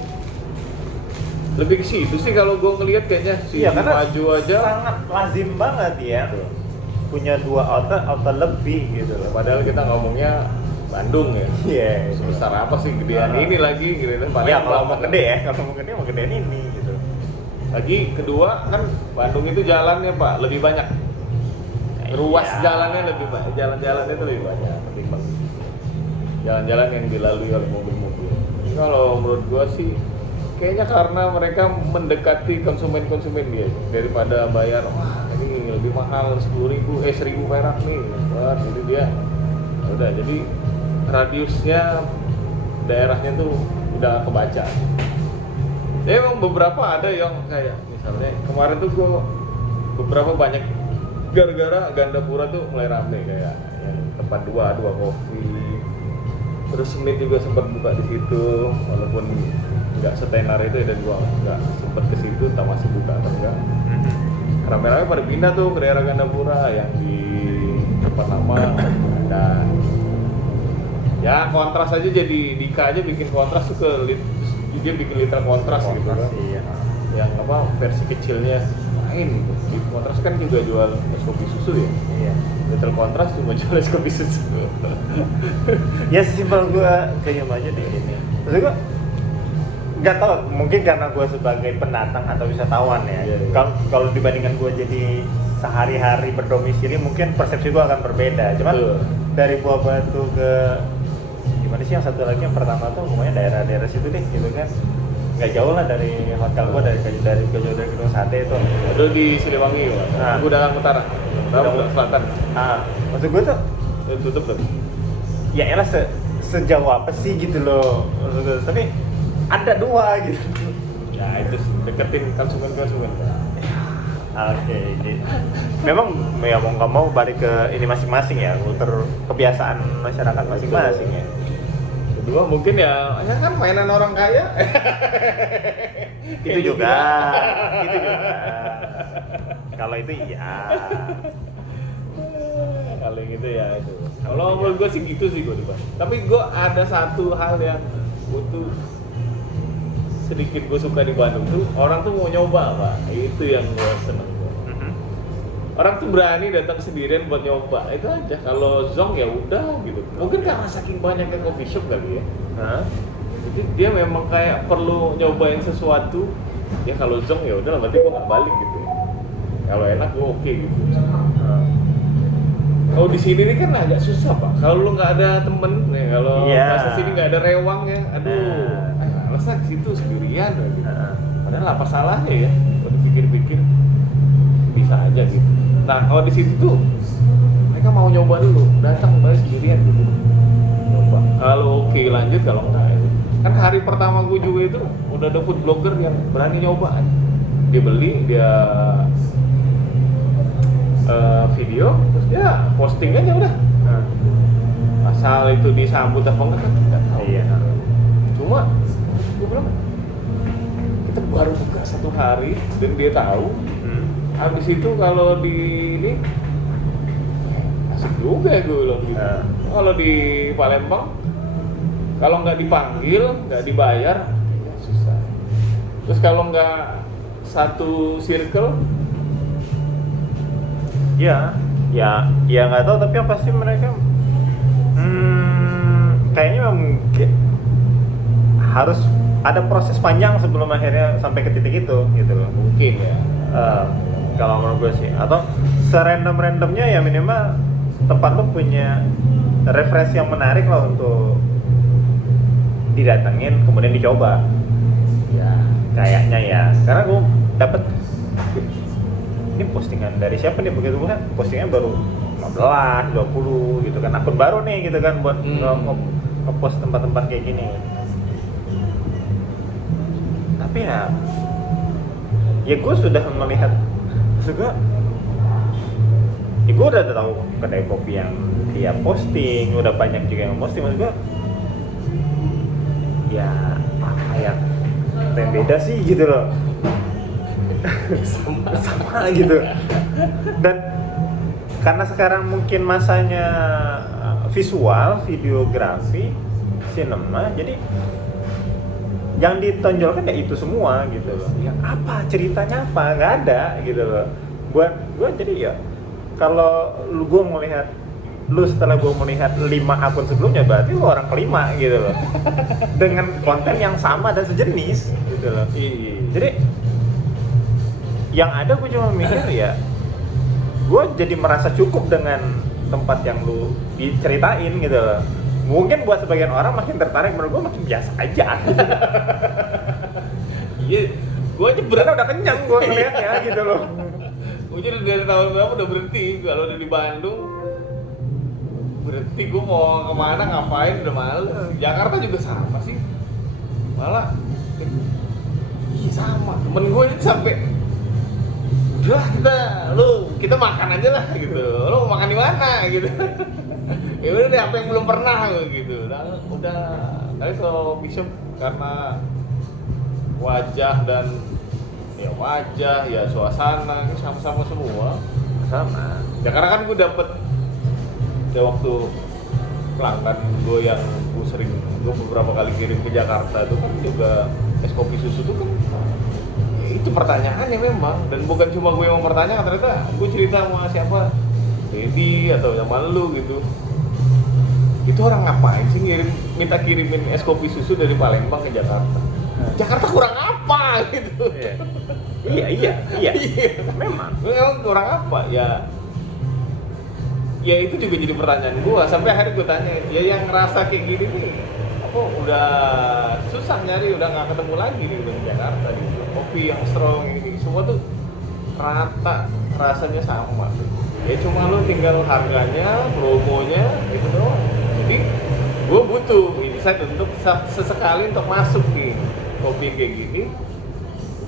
Lebih ke situ sih kalau gue ngelihat kayaknya si maju aja sangat lazim banget ya. Betul. Punya 2 outlet lebih gitu loh. Padahal kita ngomongnya Bandung ya. Iya. Sebesar apa sih gedean ini lagi gitu kan. Ya kalau mau gede ya, kalau mau gede mau gedean ini gitu. Lagi kedua kan Bandung itu jalannya Pak lebih banyak. Ruas jalannya lebih banyak. Jalan-jalannya itu lebih banyak ketimbang jalan-jalan yang dilalui oleh mobil-mobil. Kalau menurut gua sih kayaknya karena mereka mendekati konsumen dia daripada bayar wah ini lebih mahal 10.000 perak nih. Wah, jadi dia udah jadi radiusnya daerahnya tuh udah kebaca. Ya, emang beberapa ada yang kayak misalnya kemarin tuh gua beberapa banyak gara-gara Gandapura tuh mulai rame kayak yang tempat dua kopi. Terus Smith juga sempat buka di situ walaupun nggak setenar itu ya, dan gua nggak sempat ke situ entah masih buka atau enggak. Rame-rame pada pindah tuh ke daerah Gandapura yang di tempat lama ada. Ya kontras aja jadi Dika aja bikin kontras tuh dia bikin liter kontras gitu kan. Iya. Yang versi kecilnya main gitu. Di kontras kan juga jual es kopi susu ya. Iya. Liter kontras cuma jual es kopi susu. Ya sesimpel gue kayaknya aja deh ini. Terus gue nggak tahu, mungkin karena gue sebagai pendatang atau wisatawan ya. Iya. Kalau dibandingkan gue jadi sehari-hari berdomisili mungkin persepsi gue akan berbeda. Cuman dari Buah Batu ke gimana sih yang satu lagi yang pertama tuh pokoknya daerah-daerah situ deh gitu kan. Nggak jauh lah dari hotel gue dari gedung sate itu. Itu di Siliwangi ya. Nah. Gudang Utara. Gudang Selatan. Maksud gue tuh Tutup tuh. ya elah sejauh apa sih gitu loh. Maksud gue, tapi ada 2 gitu. Ya itu deketin konsumen. Oke, gitu. Memang ya mau nggak mau balik ke ini masing-masing ya, kultur kebiasaan masyarakat masing-masing ya. Kedua mungkin ya kan mainan orang kaya. Itu juga. Kalau itu iya. Kalau yang itu ya itu. Kalau menurut gue sih gitu sih gue Bang. Tapi gue ada satu hal yang butuh sedikit gue suka di Bandung tuh orang tuh mau nyoba pak, itu yang gue seneng. orang tuh berani datang sendirian buat nyoba itu aja. Kalau Zong ya udah gitu. Mungkin karena saking banyaknya coffee shop kali ya. Hah? Jadi dia memang kayak perlu nyobain sesuatu. Ya kalau Zong ya udah berarti gua nggak balik gitu. Kalau enak gua oke gitu. Kalau di sini nih kan agak susah pak. Kalau lu nggak ada temen, nih kalau Iya. masa sini nggak ada rewang ya, aduh, males lah ke situ sendirian. Gitu. Padahal apa salahnya ya? Kalau dipikir-pikir bisa aja gitu. Nah kalau di situ tuh mereka mau nyoba dulu, datang balik sendirian gitu. Coba. Kalau oke lanjut, kalau enggak ya. Kan hari pertama gue juga itu udah ada food blogger yang berani nyoba. Dia beli, dia video, terus dia posting aja udah. Asal itu disambut apa enggak kan nggak tahu. Iya. Cuma gue bilang kita baru buka 1 hari dan dia tahu. Habis itu kalau di ini asik juga ya gue bilang gitu. Kalau di Palembang kalau nggak dipanggil, nggak dibayar, ya susah. Terus kalau nggak satu circle, Ya nggak tahu, tapi yang pasti mereka kayaknya memang harus ada proses panjang sebelum akhirnya sampai ke titik itu gitu loh. mungkin ya. Kalau menurut gue sih, atau serandom-randomnya ya minimal tempat lo punya referensi yang menarik lah untuk didatengin kemudian dicoba. Ya. Kayaknya ya, karena gue dapet ini postingan dari siapa nih begitu kan, postingan baru 15, 20 gitu kan, akun baru nih gitu kan buat nge-post tempat-tempat kayak gini. Tapi ya gue sudah melihat juga, ya gue udah tahu kedai kopi yang dia posting, udah banyak juga yang posting, maksud gue ya apa yang beda sih gitu loh. sama gitu. Dan karena sekarang mungkin masanya visual, videografi, cinema, jadi yang ditonjolkan ya itu semua gitu loh. Ya apa ceritanya, apa nggak ada gitu loh. Buat gue jadi ya kalau gue melihat lu setelah gue melihat 5 akun sebelumnya, berarti lu orang kelima gitu loh. Dengan konten yang sama dan sejenis gitu loh. Jadi yang ada gue cuma mikir ya, gue jadi merasa cukup dengan tempat yang lu diceritain gitu loh. Mungkin buat sebagian orang makin tertarik, menurut gue makin biasa aja. Iya, gue aja Karena udah kenyang gue ngeliatnya gitu loh. Gue jadi dari tahun berapa udah berhenti. Kalau udah di Bandung berhenti, gue mau kemana ngapain udah males. Jakarta juga sama sih, malah iya sama. Temen gue ini sampai udah kita makan aja lah gitu. Lu mau makan di mana gitu. Ya udah deh, apa yang belum pernah gitu. Udah tapi kalau bisa karena wajah ya suasana ini sama-sama semua. Sama. Ya karena kan gue dapet waktu pelanggan gue yang gue beberapa kali kirim ke Jakarta itu kan juga es kopi susu tuh kan ya itu pertanyaannya memang, dan bukan cuma gue yang mempertanyakan, ternyata gue cerita sama siapa, Dedi atau sama lu gitu, itu orang ngapain sih minta kirimin es kopi susu dari Palembang ke Jakarta? Jakarta kurang apa gitu? Iya. Memang kurang apa ya itu juga jadi pertanyaan gue, sampai akhirnya gue tanya ya yang ngerasa kayak gini nih apa udah susah nyari, udah nggak ketemu lagi nih di Jakarta gitu. Kopi yang strong ini semua tuh rata rasanya sama, ya cuma lo tinggal harganya, promonya gitu doang. Jadi gue butuh insight untuk sesekali untuk masuk nih kopi kayak gini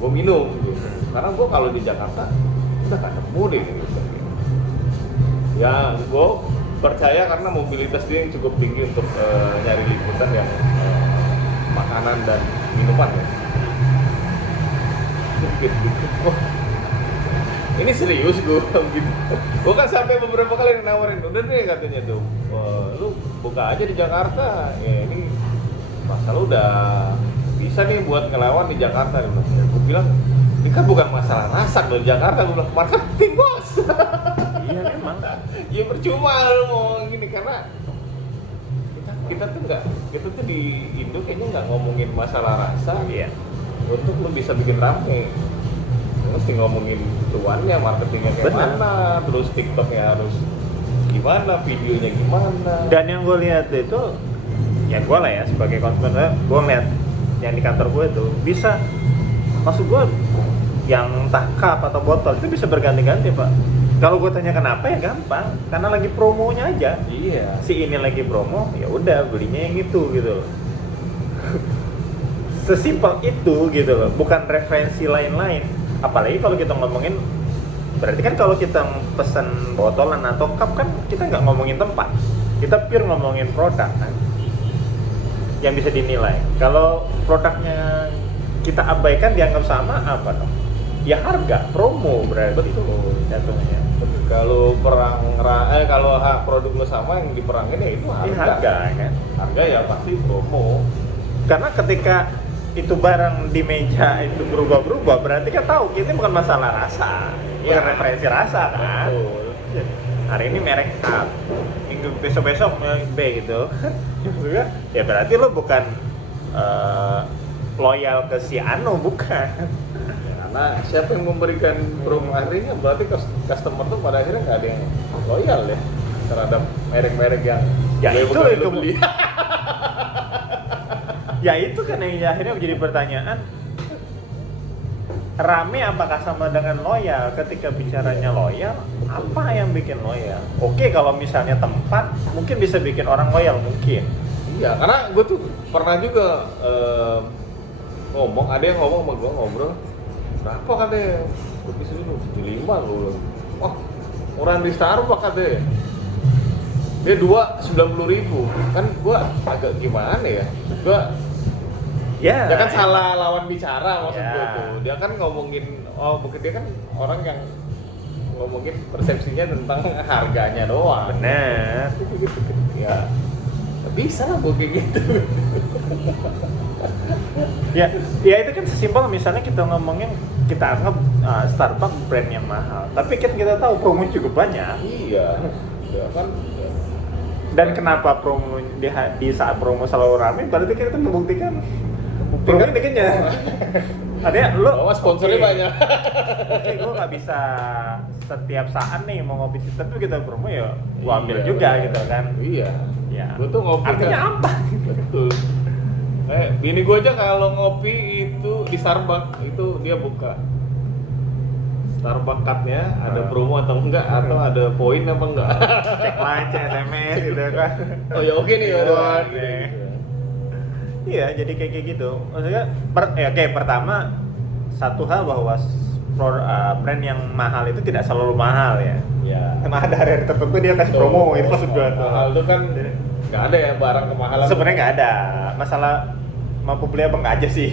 gue minum gitu. Karena gue kalau di Jakarta udah gak nemu deh gitu. Ya gue percaya karena mobilitas dia yang cukup tinggi untuk nyari liputan yang makanan dan minuman ya. Wah, ini serius gue gitu. Gue kan sampai beberapa kali nawarin, udah deh katanya tuh, lu buka aja di Jakarta. Ya ini masa lu udah bisa nih buat ngelawan di Jakarta. Gue bilang Ini kan bukan masalah rasa dari Jakarta, gue bilang marketing bos. Iya memang. Ya percuma lu mau gini karena kita tuh di Indo kayaknya nggak ngomongin masalah rasa. Iya. Untuk lu bisa bikin rame, mesti ngomongin cuannya, marketingnya kayak Benar. mana, terus TikToknya harus gimana, videonya gimana. Dan yang gue lihat itu, ya gue lah ya sebagai konsumen, gue ngeliat yang di kantor gue itu bisa, maksud gue yang entah cup atau botol itu bisa berganti-ganti pak. Kalau gue tanya kenapa ya gampang, karena lagi promonya aja. Iya. Si ini lagi promo, ya udah belinya yang itu gitu loh. Sesimpel itu gitu loh, bukan referensi lain-lain. Apalagi kalau kita ngomongin, berarti kan kalau kita pesen botolan atau cup kan kita nggak ngomongin tempat, kita pure ngomongin produk kan, yang bisa dinilai. Kalau produknya kita abaikan dianggap sama apa dong? Ya harga, promo berarti. Betul. Jatuhnya. Kalau kalau produk lo sama yang diperangin ya itu Ini harga. harga kan. Harga ya pasti promo. Karena ketika itu barang di meja itu berubah-berubah, berarti kan tahu kita bukan masalah rasa, bukan Ya. referensi rasa kan. Betul. Hari ini merek A, minggu besok B gitu. Ya berarti lo bukan loyal ke si Anu, bukan. Karena siapa yang memberikan promo akhirnya berarti customer tuh pada akhirnya nggak ada yang loyal ya terhadap merek-merek yang Ya gue itu bukan yang lo beli. Ya itu kan yang akhirnya menjadi pertanyaan, rame apakah sama dengan loyal? Ketika bicaranya loyal, apa yang bikin loyal? Oke, kalau misalnya tempat mungkin bisa bikin orang loyal mungkin. Iya, karena gue tuh pernah juga ada yang ngomong sama gue ngobrol, berapa katanya? Kopi susu 75 loh. Wah, orang di Starbucks katanya. Dia 90.000. Kan gue agak gimana ya? Ya, Dia kan salah lawan bicara maksud Ya. gue tuh. Dia kan ngomongin, mungkin dia kan orang yang ngomongin persepsinya tentang harganya doang. benar. Ya, bisa lah gue kayak gitu. Ya itu kan sesimpel misalnya kita ngomongin, kita anggap Starbucks brand yang mahal, tapi kan kita tahu promo cukup banyak. Iya, ya kan. Dan kenapa promo di saat promo selalu rame? Berarti kita membuktikan promo dikitnya. Artinya lo Sponsornya oke, banyak. Oke, gue nggak bisa setiap saat nih mau ngopi tapi kita promo ya gue ambil Iya, juga bener. gitu kan. Iya. Ya. Gue tuh ngopi. Artinya kan. apa? Betul. Bini gue aja kalau ngopi itu di Starbucks itu dia buka Starbucks card-nya ada promo atau enggak, atau ada poin apa enggak. Cek line, cek SMS gitu kan. Oh ya oke nih, Iya, udah. nih. Iya, jadi kayak gitu. Maksudnya, pertama satu hal bahwa brand yang mahal itu tidak selalu mahal ya. Ya. Karena ada hari tertentu dia kasih promo, itu maksud gua tuh. Mahal itu kan nggak ada ya barang kemahalan. Sebenarnya nggak ada. Masalah mampu beli apa nggak aja sih.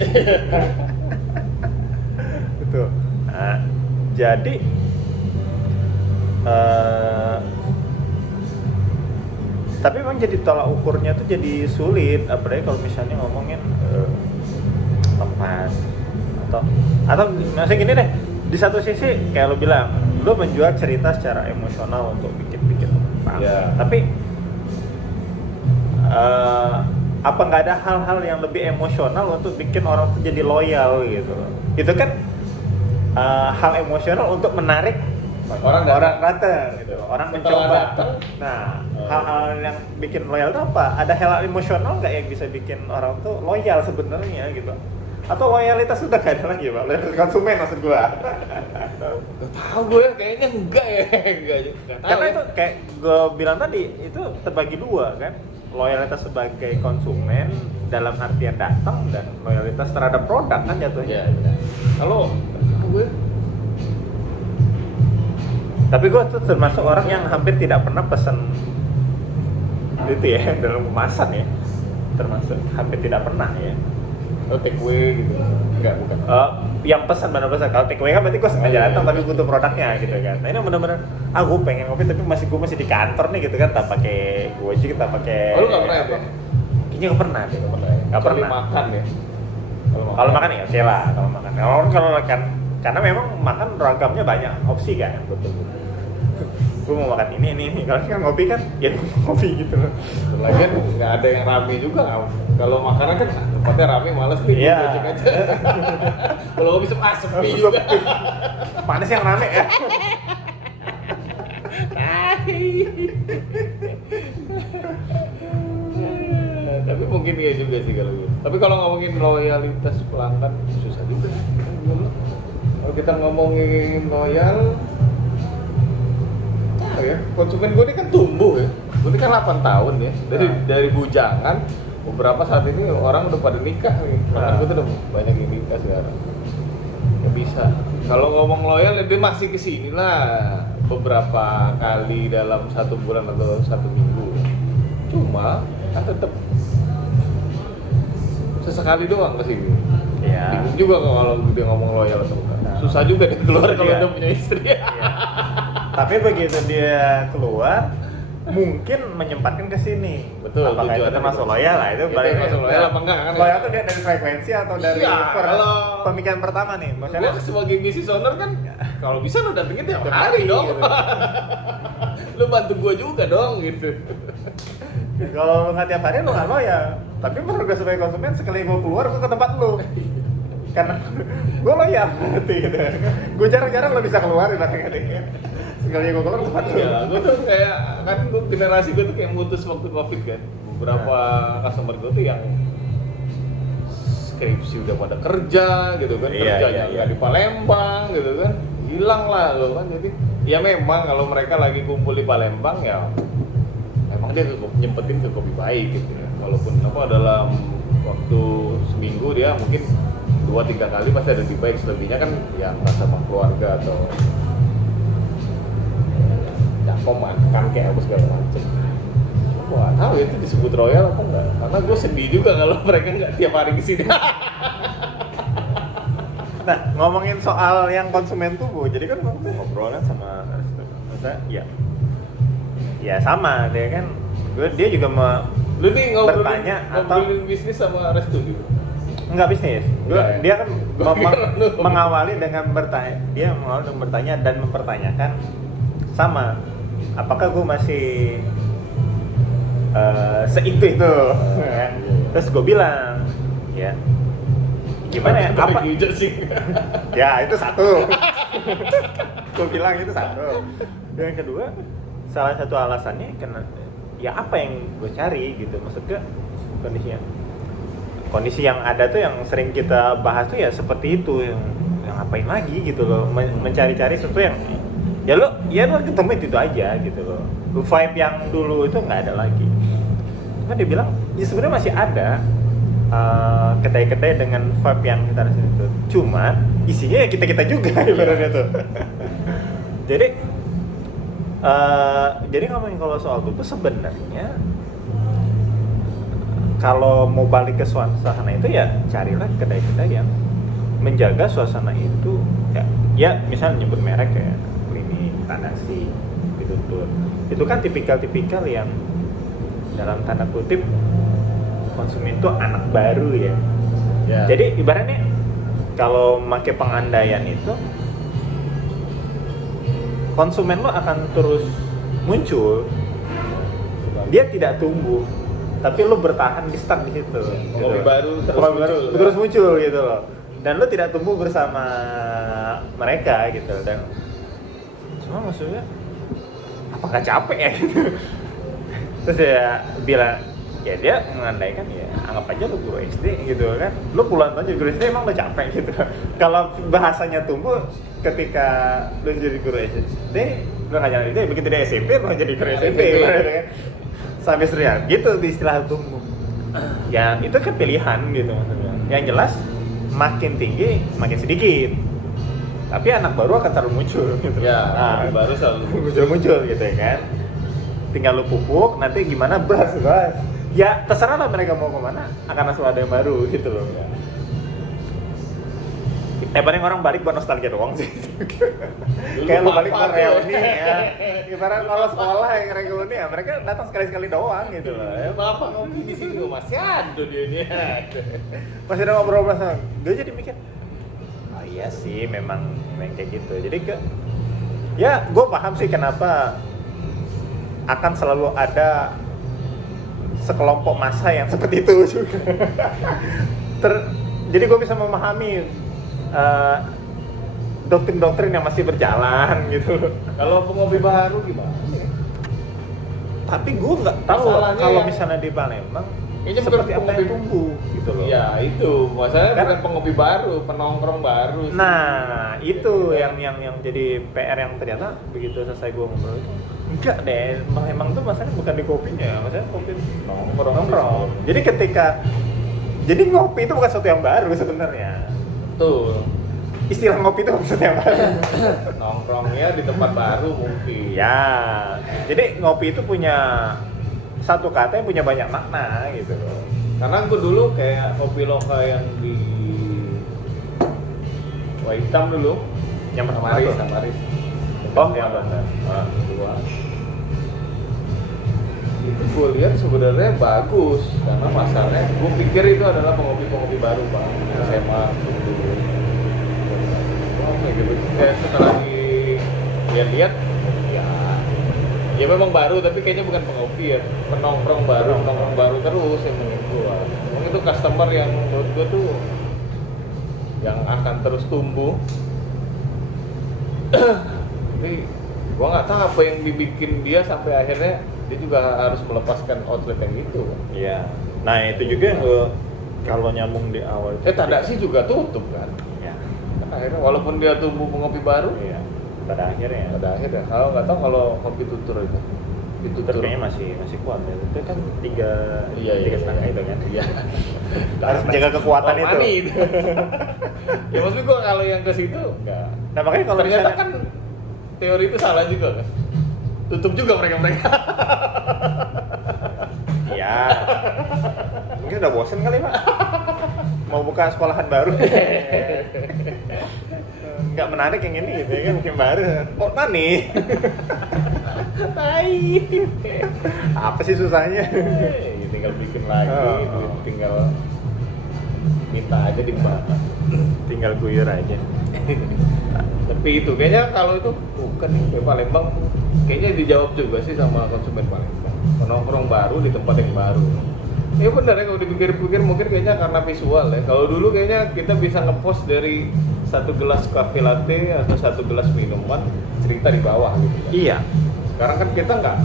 Betul. Nah, jadi tapi memang jadi tolak ukurnya tuh jadi sulit, apalagi kalau misalnya ngomongin tempat atau maksudnya gini deh, di satu sisi kayak lo bilang, lo menjual cerita secara emosional untuk bikin tempat, tapi apa nggak ada hal-hal yang lebih emosional untuk bikin orang tuh jadi loyal gitu? Itu kan hal emosional untuk menarik orang datang gitu, orang mencoba. Nah, hal-hal yang bikin loyal itu apa? Ada hal emosional nggak yang bisa bikin orang tuh loyal sebenarnya gitu? Atau loyalitas sudah nggak ada lagi, Pak? Loyalitas konsumen maksud gua. Gak tahu gue kayaknya enggak ya. Enggak tahu. Karena itu kayak gue bilang tadi, itu terbagi dua kan. Loyalitas sebagai konsumen dalam artian datang, dan loyalitas terhadap produk kan jatuhnya. Iya. Kalau gue Tapi gue tuh termasuk orang yang hampir tidak pernah pesen itu ya, dalam kemasan ya. Termasuk hampir tidak pernah ya. take away gitu. Enggak, bukan. Yang pesan benar-benar kalau take away kan berarti gue sengaja Iya. datang tapi butuh produknya gitu kan. Nah ini benar-benar gue pengen ngopi tapi gue masih di kantor nih gitu kan, tak pakai Gojek, tak pakai. Oh, lu nggak pernah itu? Kayaknya nggak pernah deh. Nggak Kecuali pernah. makan ya. Kalau makan ya oke lah, kalau makan. Kalau kan karena memang makan ragamnya banyak opsi kan, betul. Gue mau makan ini. Kalau kan ngopi kan, ya ngopi gitu loh. Lagian nggak ada yang rame juga. Kalau makanan kan tempatnya rame, males nih. Iya. Gojek aja. Kalau ngopi sepi juga. Mana sih yang rame ya? Tapi mungkin iya juga sih kalau gitu. Tapi kalau ngomongin loyalitas pelanggan susah juga. Kalau kita ngomongin loyal, tahu ya, konsumen gue ini kan tumbuh ya. Gue ini kan 8 tahun ya. Dari bujangan, beberapa saat ini orang udah pada nikah nih. Pelanggan gue tuh udah banyak yang nikah sekarang. Nggak bisa. Kalau ngomong loyal, dia masih kesini lah beberapa kali dalam 1 bulan atau 1 minggu. Cuma kan tetap sesekali doang kesini. Iya. Bingung juga kalau dia ngomong loyal atau enggak. Susah juga dia keluar kalau udah punya istri. Iya. Tapi begitu dia keluar, mungkin menyempatkan ke sini. Betul. Apakah itu termasuk loyal lah? Itu termasuk loyal apa enggak kan? Loyal itu dia dari frekuensi atau dari Iya, kalau pemikiran pertama nih? Maksudnya Gua sebagai business owner kan, kalau bisa lu datengin tiap hari dong. gitu. Lu bantu gua juga dong gitu. Kalau nggak tiap hari lu nggak loyal. Tapi menurut gue sebagai konsumen, sekali gue keluar gue ke tempat lu. Karena gue loyal berarti gitu. Gue jarang-jarang lo bisa keluar ibaratnya. Sekali gue keluar ke tempat lu. Ya, gua tuh kayak kan gua generasi gua tuh kayak mutus waktu Covid kan. Beberapa customer gua tuh yang skripsi udah pada kerja gitu kan, kerjanya nggak di Palembang gitu kan, hilang lah lo kan. Jadi ya memang kalau mereka lagi kumpul di Palembang ya emang dia nyempetin ke kopi baik gitu ya. Walaupun apa dalam waktu seminggu dia mungkin 2-3 kali pasti ada di baik, selebihnya kan yang sama keluarga atau jakom makan kayak apa segala macem. Wah, tahu ya itu disebut royal apa enggak? Karena gue sedih juga kalau mereka nggak tiap hari kesini. Nah, ngomongin soal yang konsumen tubuh, jadi kan waktu ngobrol kan sama Restu. Maksudnya, ya sama, dia kan, dia juga Lu nih bertanya ngobrolin bisnis sama Restu gitu? Enggak bisnis. Dia kan mengawali dengan bertanya dan mempertanyakan sama, apakah gue masih seitu itu? Terus gue bilang, ya gimana ya? Apa? Sih? Ya itu satu. Gue bilang itu satu. Yang kedua, salah satu alasannya karena ya apa yang gue cari gitu, maksudnya kondisi yang ada tuh yang sering kita bahas tuh ya seperti itu, yang ngapain lagi gitu loh, mencari-cari sesuatu yang lo ketemu itu aja gitu loh. Vibe yang dulu itu nggak ada lagi. Cuma dia bilang ya sebenarnya masih ada kedai-kedai dengan vibe yang kita rasain itu, cuma isinya ya kita juga ibaratnya tuh. Jadi ngomongin kalau soal itu ya kalau mau balik ke suasana itu ya carilah kedai-kedai yang menjaga suasana itu, ya misalnya nyebut merek kayak Lini, Tanaksi, Bitutur. Itu kan tipikal-tipikal yang dalam tanda kutip konsumen itu anak baru ya. Jadi ibaratnya kalau pakai pengandaian itu konsumen lo akan terus muncul, dia tidak tumbuh, tapi lo bertahan di stuck di situ. Kopi baru terus muncul gitu loh, dan lo tidak tumbuh bersama mereka gitu. Dan cuma maksudnya apakah capek ya gitu? Terus ya bilang ya dia mengandaikan ya anggap aja lo guru SD gitu kan, lo puluhan tahun jadi guru SD emang lo capek gitu. Kalau bahasanya tumbuh ketika lo jadi guru SD, lo nggak jalan itu, begitu dia SMP lo jadi guru SMP kan, sampai serial gitu di istilah tumbuh. Ya itu kan pilihan gitu maksudnya. Yang jelas makin tinggi makin sedikit, tapi anak baru akan selalu muncul gitu. Anak baru selalu muncul gitu ya kan. Tinggal lo pupuk, nanti gimana bahas. Ya terserah lah mereka mau kemana, akan selalu ada yang baru gitu loh. Paling orang balik buat nostalgia doang sih. Kayak lu balik buat reuni ya. Ibarat kalau sekolah yang reuni ya mereka datang sekali-sekali doang gitu loh. Ya bapak ngopi di sini masih ada dia ini. Masih ada ngobrol sama. Gue jadi mikir, Iya sih, memang kayak gitu. Jadi ya gue paham sih kenapa akan selalu ada sekelompok massa yang seperti itu juga. Jadi gue bisa memahami doktrin-doktrin yang masih berjalan gitu. Kalau pengopi baru gimana? Tapi gue nggak tahu Masalahnya kalau yang- misalnya di Palembang Kayaknya bukan seperti apa yang pengopi tumbuh gitu loh. Iya itu, masalahnya Karena- bukan pengopi baru, penongkrong baru sih. Nah, itu yang jadi PR yang ternyata begitu selesai gue ngobrol itu enggak deh, emang tuh masalahnya bukan di kopinya, maksudnya kopi nongkrong. Jadi ngopi itu bukan sesuatu yang baru sebenarnya. Tuh, Istilah ngopi itu bukan sesuatu yang baru. nongkrongnya di tempat baru mungkin. Ya, jadi ngopi itu punya satu kata yang punya banyak makna gitu loh. Karena aku dulu kayak kopi lokal yang di Waitam dulu, Yang pertama Samaris, tuh. Samaris. Oh, yang benar. Kedua. Itu gue lihat sebenarnya bagus karena pasarnya. Gue pikir itu adalah pengopi-pengopi baru bang, SMA dulu. Oh, kayak gitu. Kayak setelah lihat, ya memang baru tapi kayaknya bukan pengopi ya, penongkrong baru terus yang menurut gua. Emang itu customer yang menurut gua tuh yang akan terus tumbuh. Tapi gua nggak tahu apa yang dibikin dia sampai akhirnya dia juga harus melepaskan outlet yang itu. Iya. Nah, itu juga yang gue kalau nyambung di awal itu. Tadashi juga tutup kan. Ya. Kan akhirnya walaupun dia tumbuh pengopi baru, Iya. Pada akhirnya. pada akhirnya kalau nggak tahu kalau kopi tutur itu. Itu kayaknya masih kuat ya. Itu kan tiga setengah itu kan. Iya. Harus menjaga kekuatan Oh, itu. money itu. Ya maksud gua kalau yang ke situ enggak. Nah, makanya kalau Ternyata misalnya kan teori itu salah juga kan. Tutup juga mereka. Iya. Mungkin udah bosen kali, Pak. Mau buka sekolahan baru. Nggak menarik yang ini gitu ya kan, mungkin baru. Oh, money. Tai. Apa sih susahnya? Ya, tinggal bikin lagi, duit tinggal minta aja dikembangkan. Tinggal guyur aja. Tapi itu kayaknya kalau itu bukan nih kayak Palembang kayaknya dijawab juga sih sama konsumen Palembang. Penongkrong baru di tempat yang baru. Ya benar ya kalau dipikir-pikir mungkin kayaknya karena visual ya. Kalau dulu kayaknya kita bisa ngepost dari satu gelas cafe latte atau satu gelas minuman cerita di bawah gitu kan. Iya. Sekarang kan kita nggak.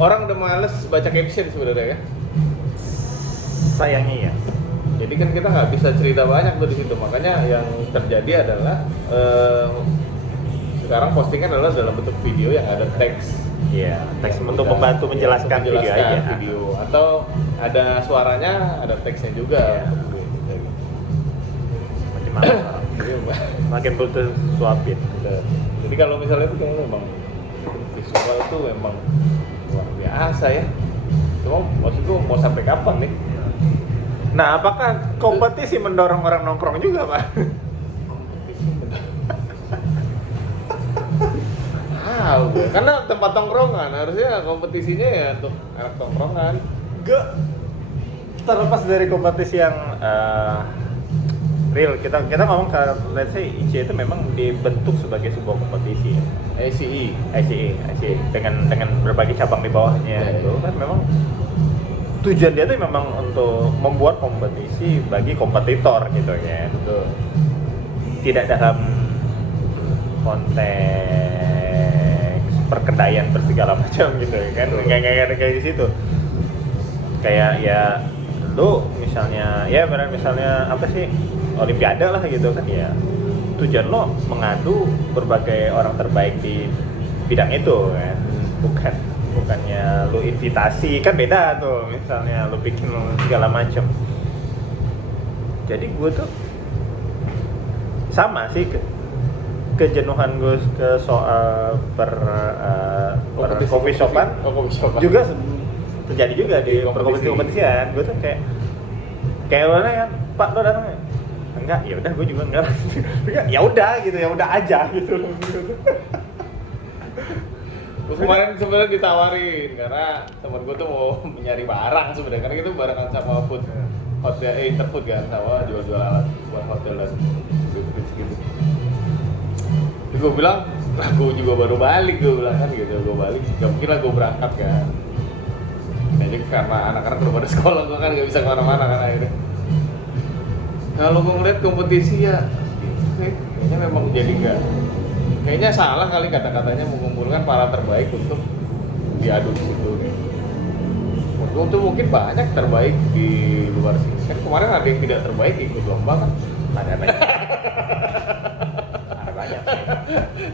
Orang udah males baca caption sebenarnya ya. Sayangnya ya. Jadi kan kita nggak bisa cerita banyak tuh di situ. Makanya yang terjadi adalah sekarang postingan adalah dalam bentuk video yang ada teks. Iya, teks untuk membantu menjelaskan video aja. Video atau ada suaranya, ada teksnya juga. Iya. Makin males orang. Makin butuh suapin. Bener. Jadi kalau misalnya itu kayaknya memang visual itu memang luar biasa ya. Cuma maksud gua mau sampai kapan nih? Nah, apakah kompetisi mendorong orang nongkrong juga, Pak? Karena tempat tongkrongan harusnya kompetisinya ya untuk anak tongkrongan. Gak terlepas dari kompetisi yang real, kita ngomong ke let's say IC itu memang dibentuk sebagai sebuah kompetisi. ICE dengan berbagai cabang di bawahnya itu kan memang tujuan dia tuh memang untuk membuat kompetisi bagi kompetitor gitu kan. Betul. Tidak dalam konteks perkedaian bersegala macam gitu kan. Nggak kayak di situ. Kayak ya lu misalnya apa sih olimpiade lah gitu kan ya. Tujuan lo mengadu berbagai orang terbaik di bidang itu kan. Bukannya lu invitasi, kan beda tuh misalnya lu bikin segala macam. Jadi gue tuh sama sih kejenuhan gue ke soal coffee shopan juga terjadi juga di kompetisi-kompetisian. Gue tuh kayak lo kan, Pak lo datang nggak? Enggak, ya udah gue juga enggak. Ya udah gitu, ya udah aja gitu. Terus kemarin sebenarnya ditawarin karena temen gue tuh mau nyari barang sebenarnya karena itu barengan sama food hotel Interfood kan, sama jual-jual alat buat hotel dan fridge gitu. Terus gue bilang, lah gue juga baru balik, gue bilang kan gitu, gue balik, gak mungkin lah gue berangkat kan. Jadi karena anak-anak udah pada sekolah, gue kan gak bisa kemana-mana kan akhirnya. Kalau gue ngeliat kompetisi ya, kayaknya memang jadi gak, kayaknya salah kali kata-katanya mengumpulkan para terbaik untuk diadu di situ. Untuk mungkin banyak terbaik di luar sini. Kan kemarin ada yang tidak terbaik ikut lomba kan? Ada banyak. Ada banyak.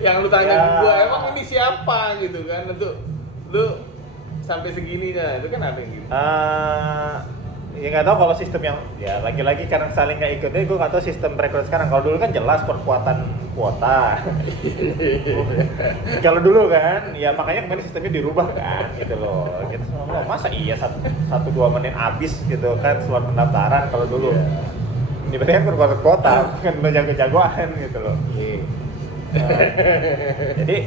Yang lu tanya Ya. ke gua, emang ini siapa gitu kan? Untuk lu sampai segininya itu kan ada yang gitu. Ya nggak tahu kalau sistem yang ya lagi-lagi karena saling nggak ikut, gue nggak tahu sistem rekrut sekarang. Kalau dulu kan jelas perkuatan kuota. Kalau dulu kan, ya makanya kemarin sistemnya dirubah kan, gitu loh. Gitu semua masa iya 1-2 menit habis gitu kan setelah pendaftaran kalau dulu. Ini berarti kan perkuatan kuota, kan udah jago-jagoan gitu loh. Iya. Nah, jadi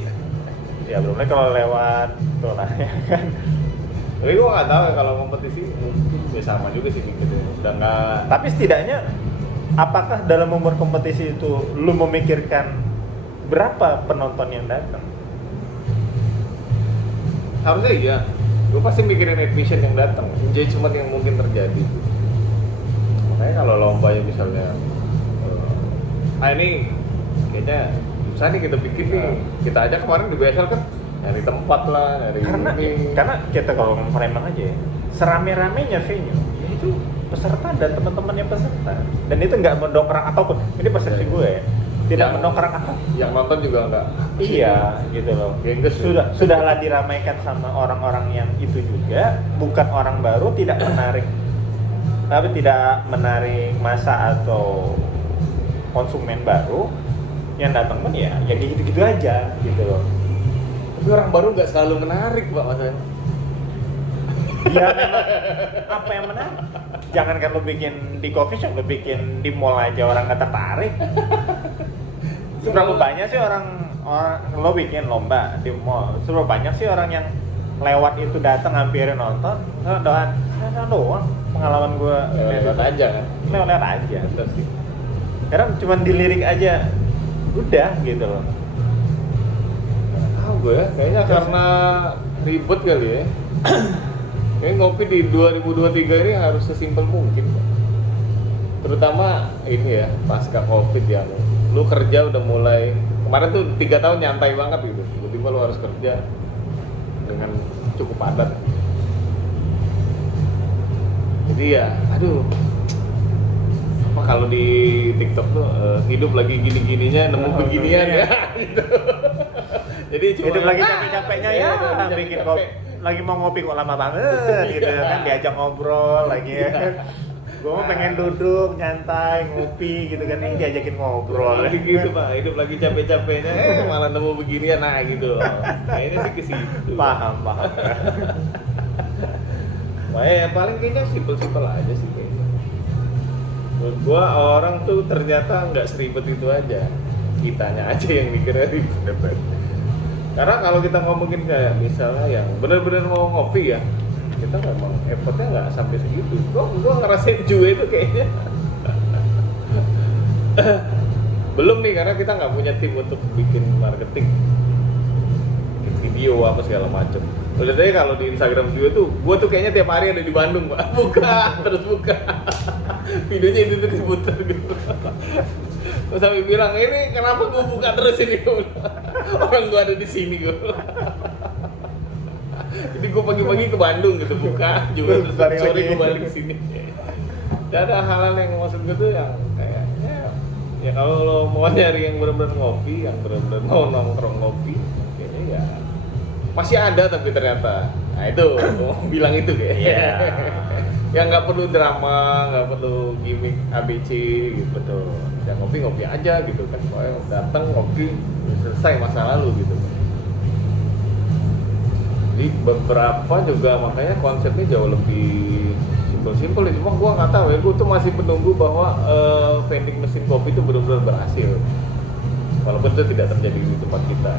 ya belum lagi kalau lewat tuh lah ya kan. Tapi gua nggak tahu ya kalau kompetisi mungkin ya sama juga sih gitu. Udah nggak. Tapi setidaknya apakah dalam umur kompetisi itu lu memikirkan berapa penonton yang datang? Harusnya iya. Gua pasti mikirin admission yang datang, engagement yang mungkin terjadi. Makanya kalau lomba ya misalnya, ini kayaknya susah nih kita bikin nih. Kita aja kemarin di BSL kan nyari tempat lah, nyari Karena kita kalau ngomong Palembang aja ya, serame-ramenya venue ya itu peserta dan teman-temannya peserta, dan itu nggak mendongkrak apapun. Ini persepsi Ya. gue ya, tidak mendongkrak apapun. Yang nonton juga enggak. Iya, gitu loh. Gengges. Sudahlah diramaikan sama orang-orang yang itu juga, bukan orang baru, tidak menarik massa atau konsumen baru yang datang pun ya gitu-gitu aja gitu loh. Tapi orang baru nggak selalu menarik, Pak, maksudnya. Ya memang apa yang menarik? Jangankan lo bikin di coffee shop, lo bikin di mall aja orang nggak tertarik. Seberapa banyak sih orang lo bikin lomba di mall? Seberapa banyak sih orang yang lewat itu datang hampirin nonton? Doang pengalaman gue Lewat aja kan. lewat aja. Betul sih. Karena cuma dilirik aja udah gitu loh. Tahu gue ya, kayaknya karena ribet kali ya. Kayaknya ngopi di 2023 ini harus sesimpel mungkin, Pak. Terutama ini ya, pasca Covid yang lu kerja udah mulai, kemarin tuh 3 tahun nyantai banget gitu. Tiba-tiba lu harus kerja dengan cukup padat. Jadi ya, aduh. Apa kalau di TikTok tuh hidup lagi gini-gininya nemu beginian ya gitu. Jadi cuma Hidup lagi capek-capeknya ya, capek-capek. bikin kopi lagi mau ngopi kok lama banget gitu kan, diajak ngobrol lagi ya kan. Gue mau pengen duduk nyantai ngopi gitu kan, ini diajakin ngobrol lagi gitu, Pak. Hidup lagi capek-capeknya malah nemu beginian nah gitu. Kayaknya sih ke situ. paham Makanya yang paling kayaknya simpel-simpel aja sih kayaknya. Menurut gua orang tuh ternyata nggak seribet itu aja. Kitanya aja yang mikirnya ribet. Karena kalau kita ngomongin kayak misalnya yang benar-benar mau ngopi ya, kita memang effortnya nggak sampai segitu. Gua ngerasain Jue itu kayaknya belum nih, karena kita nggak punya tim untuk bikin marketing, bikin video apa segala macem. Udah tadi kalau di Instagram Jue tuh, gua tuh kayaknya tiap hari ada di Bandung, Pak. Buka terus buka. Videonya itu tuh diputar gitu. Terus sampai bilang, ini kenapa gue buka terus ini? Orang gue ada di sini gue. Jadi gue pagi-pagi ke Bandung gitu buka juga, terus sore gue balik ke sini. Dan ada hal-hal yang maksud gue tuh yang kayaknya ya kalau lo mau nyari yang benar-benar ngopi, yang benar-benar mau nongkrong ngopi, kayaknya ya masih ada tapi ternyata. Nah itu gue mau bilang itu kayaknya. Ya nggak perlu drama, nggak perlu gimmick ABC gitu. Betul. Ya ngopi aja gitu kan. Pokoknya datang ngopi, selesai masa lalu gitu. Jadi beberapa juga makanya konsepnya jauh lebih simpel-simpel. Cuma gua nggak tahu ya, gua tuh masih menunggu bahwa vending mesin kopi itu benar-benar berhasil. Walaupun itu tidak terjadi di tempat kita.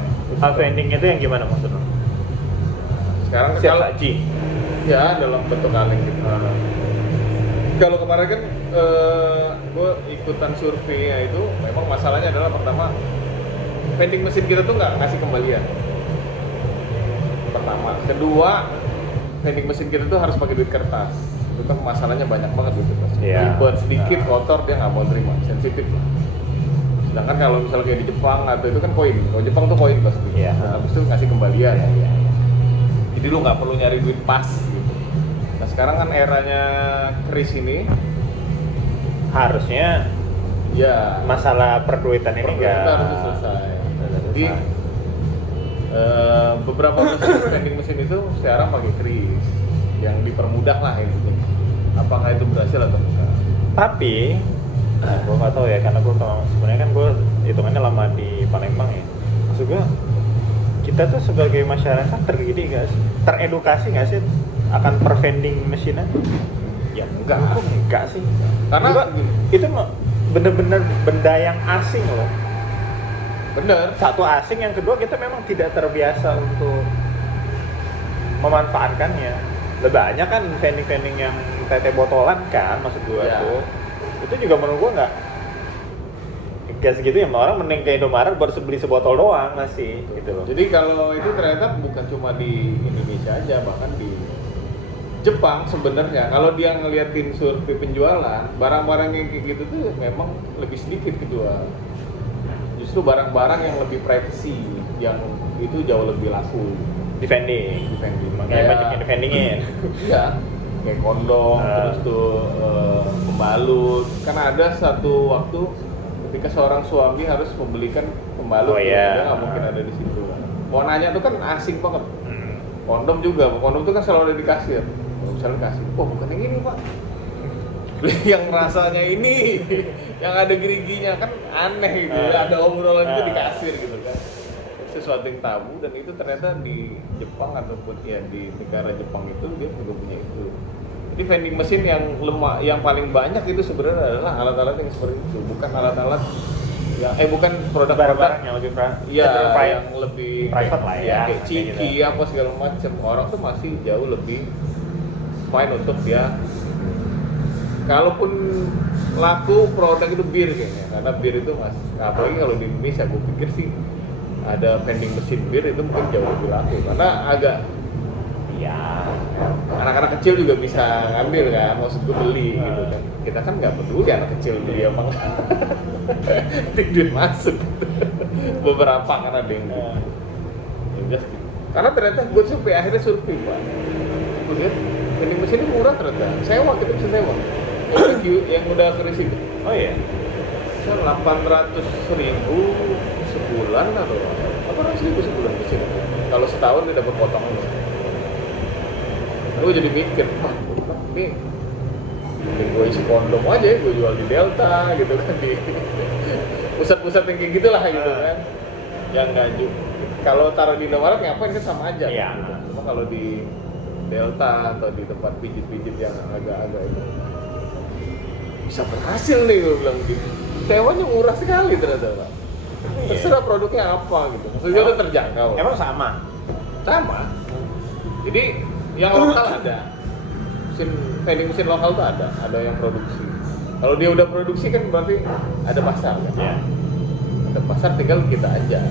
vending itu yang gimana maksudnya? Sekarang Siap kalau saji. ya dalam bentuk kaleng gitu. Kalau kemarin kan gue ikutan survei itu memang masalahnya adalah pertama vending mesin kita tuh nggak ngasih kembalian. Pertama, kedua vending mesin kita tuh harus pakai duit kertas. Itu kan masalahnya banyak banget gitu. Iya. Buat sedikit kotor dia nggak mau terima, sensitif lah. Sedangkan kalau misalnya kayak di Jepang atau itu kan koin. Kalau Jepang tuh koin pasti. Iya. Dan habis itu ngasih kembalian. Iya. Jadi lu nggak perlu nyari duit pas gitu. Nah sekarang kan eranya kris ini, Harusnya ya masalah perduitan ini peraturan enggak kita harus selesai. Jadi beberapa mesin vending mesin itu sekarang pakai kris yang dipermudah lah intinya. Apakah itu berhasil atau enggak? Tapi gue nggak tahu ya, karena gue sebenarnya kan gue hitungannya lama di Palembang ya. Maksud gue, kita tuh sebagai masyarakat terdidik nggak sih, teredukasi nggak sih akan per vending mesinnya? Ya Enggak. kok enggak sih. Karena Juga, itu bener-bener benda yang asing loh. bener. Satu asing, yang kedua kita memang tidak terbiasa untuk memanfaatkannya. Lebih banyak kan vending-vending yang tete botolan kan, maksud gue Ya. tuh. Itu juga menurut gue nggak segitu ya, orang mending ke Indomaret baru beli sebotol doang masih gitu loh. Jadi kalau itu ternyata bukan cuma di Indonesia aja, bahkan di Jepang sebenarnya kalau dia ngeliatin survei penjualan, barang-barang yang kayak gitu tuh memang lebih sedikit kejual. Justru barang-barang yang lebih privacy, yang itu jauh lebih laku Di vending. di vending. Makanya banyak yang di vendingin. Iya, kayak kondom, terus tuh pembalut. Karena ada satu waktu ketika seorang suami harus membelikan pembalut, Oh, iya. dia nggak mungkin ada di situ. Mau nanya tuh kan asing banget. Hmm. Kondom juga, kondom tuh kan selalu ada di kasir. Kalau misalnya kasir, oh bukan yang ini pak, yang rasanya ini, yang ada geriginya kan aneh gitu. Ada obrolan itu di kasir gitu kan. Sesuatu yang tabu, dan itu ternyata di Jepang ataupun ya di negara Jepang itu dia juga punya itu. Jadi vending mesin yang lemah, yang paling banyak itu sebenarnya adalah alat-alat yang seperti itu, bukan alat-alat yang bukan produk-produk Barang-barang yang lebih ya private. yang lebih Private lah ya, kayak kayak ciki gitu. apa segala macam. Orang tuh masih jauh lebih fine untuk dia, kalaupun laku produk itu bir kayaknya, karena bir itu apalagi kalau di Indonesia gue pikir sih ada vending mesin bir itu mungkin jauh lebih laku karena agak Iya. anak-anak kecil juga bisa ngambil kan, maksud gue beli gitu kan. Kita kan nggak peduli anak kecil beli apa nggak. Penting duit masuk. Beberapa kan ada yang gitu. Ya udah. Karena ternyata gue sampai akhirnya survei pak. Gue lihat vending mesin ini murah ternyata. Sewa, kita bisa sewa. Yang udah keris itu. Oh iya. Saya 800.000 sebulan atau 800.000 sebulan di sini. Kalau setahun dia dapat potongan. Gue jadi mikir, wah ini gue isi kondom aja, gue jual di Delta gitu kan, di pusat-pusat yang kayak gitulah gitu kan. Yang nggak kalau taruh di Indomaret ngapain kan sama aja. Iya. Gitu. Cuma kalau di Delta atau di tempat pijit-pijit yang agak-agak itu bisa berhasil nih, gue bilang gitu. Sewanya murah sekali ternyata Pak. Terserah produknya apa gitu, maksudnya udah terjangkau. Emang sama? Sama. Jadi yang lokal ada, vending mesin lokal tuh ada yang produksi. Kalau dia udah produksi kan berarti ada pasar kan? Iya. Ada pasar, tinggal kita aja.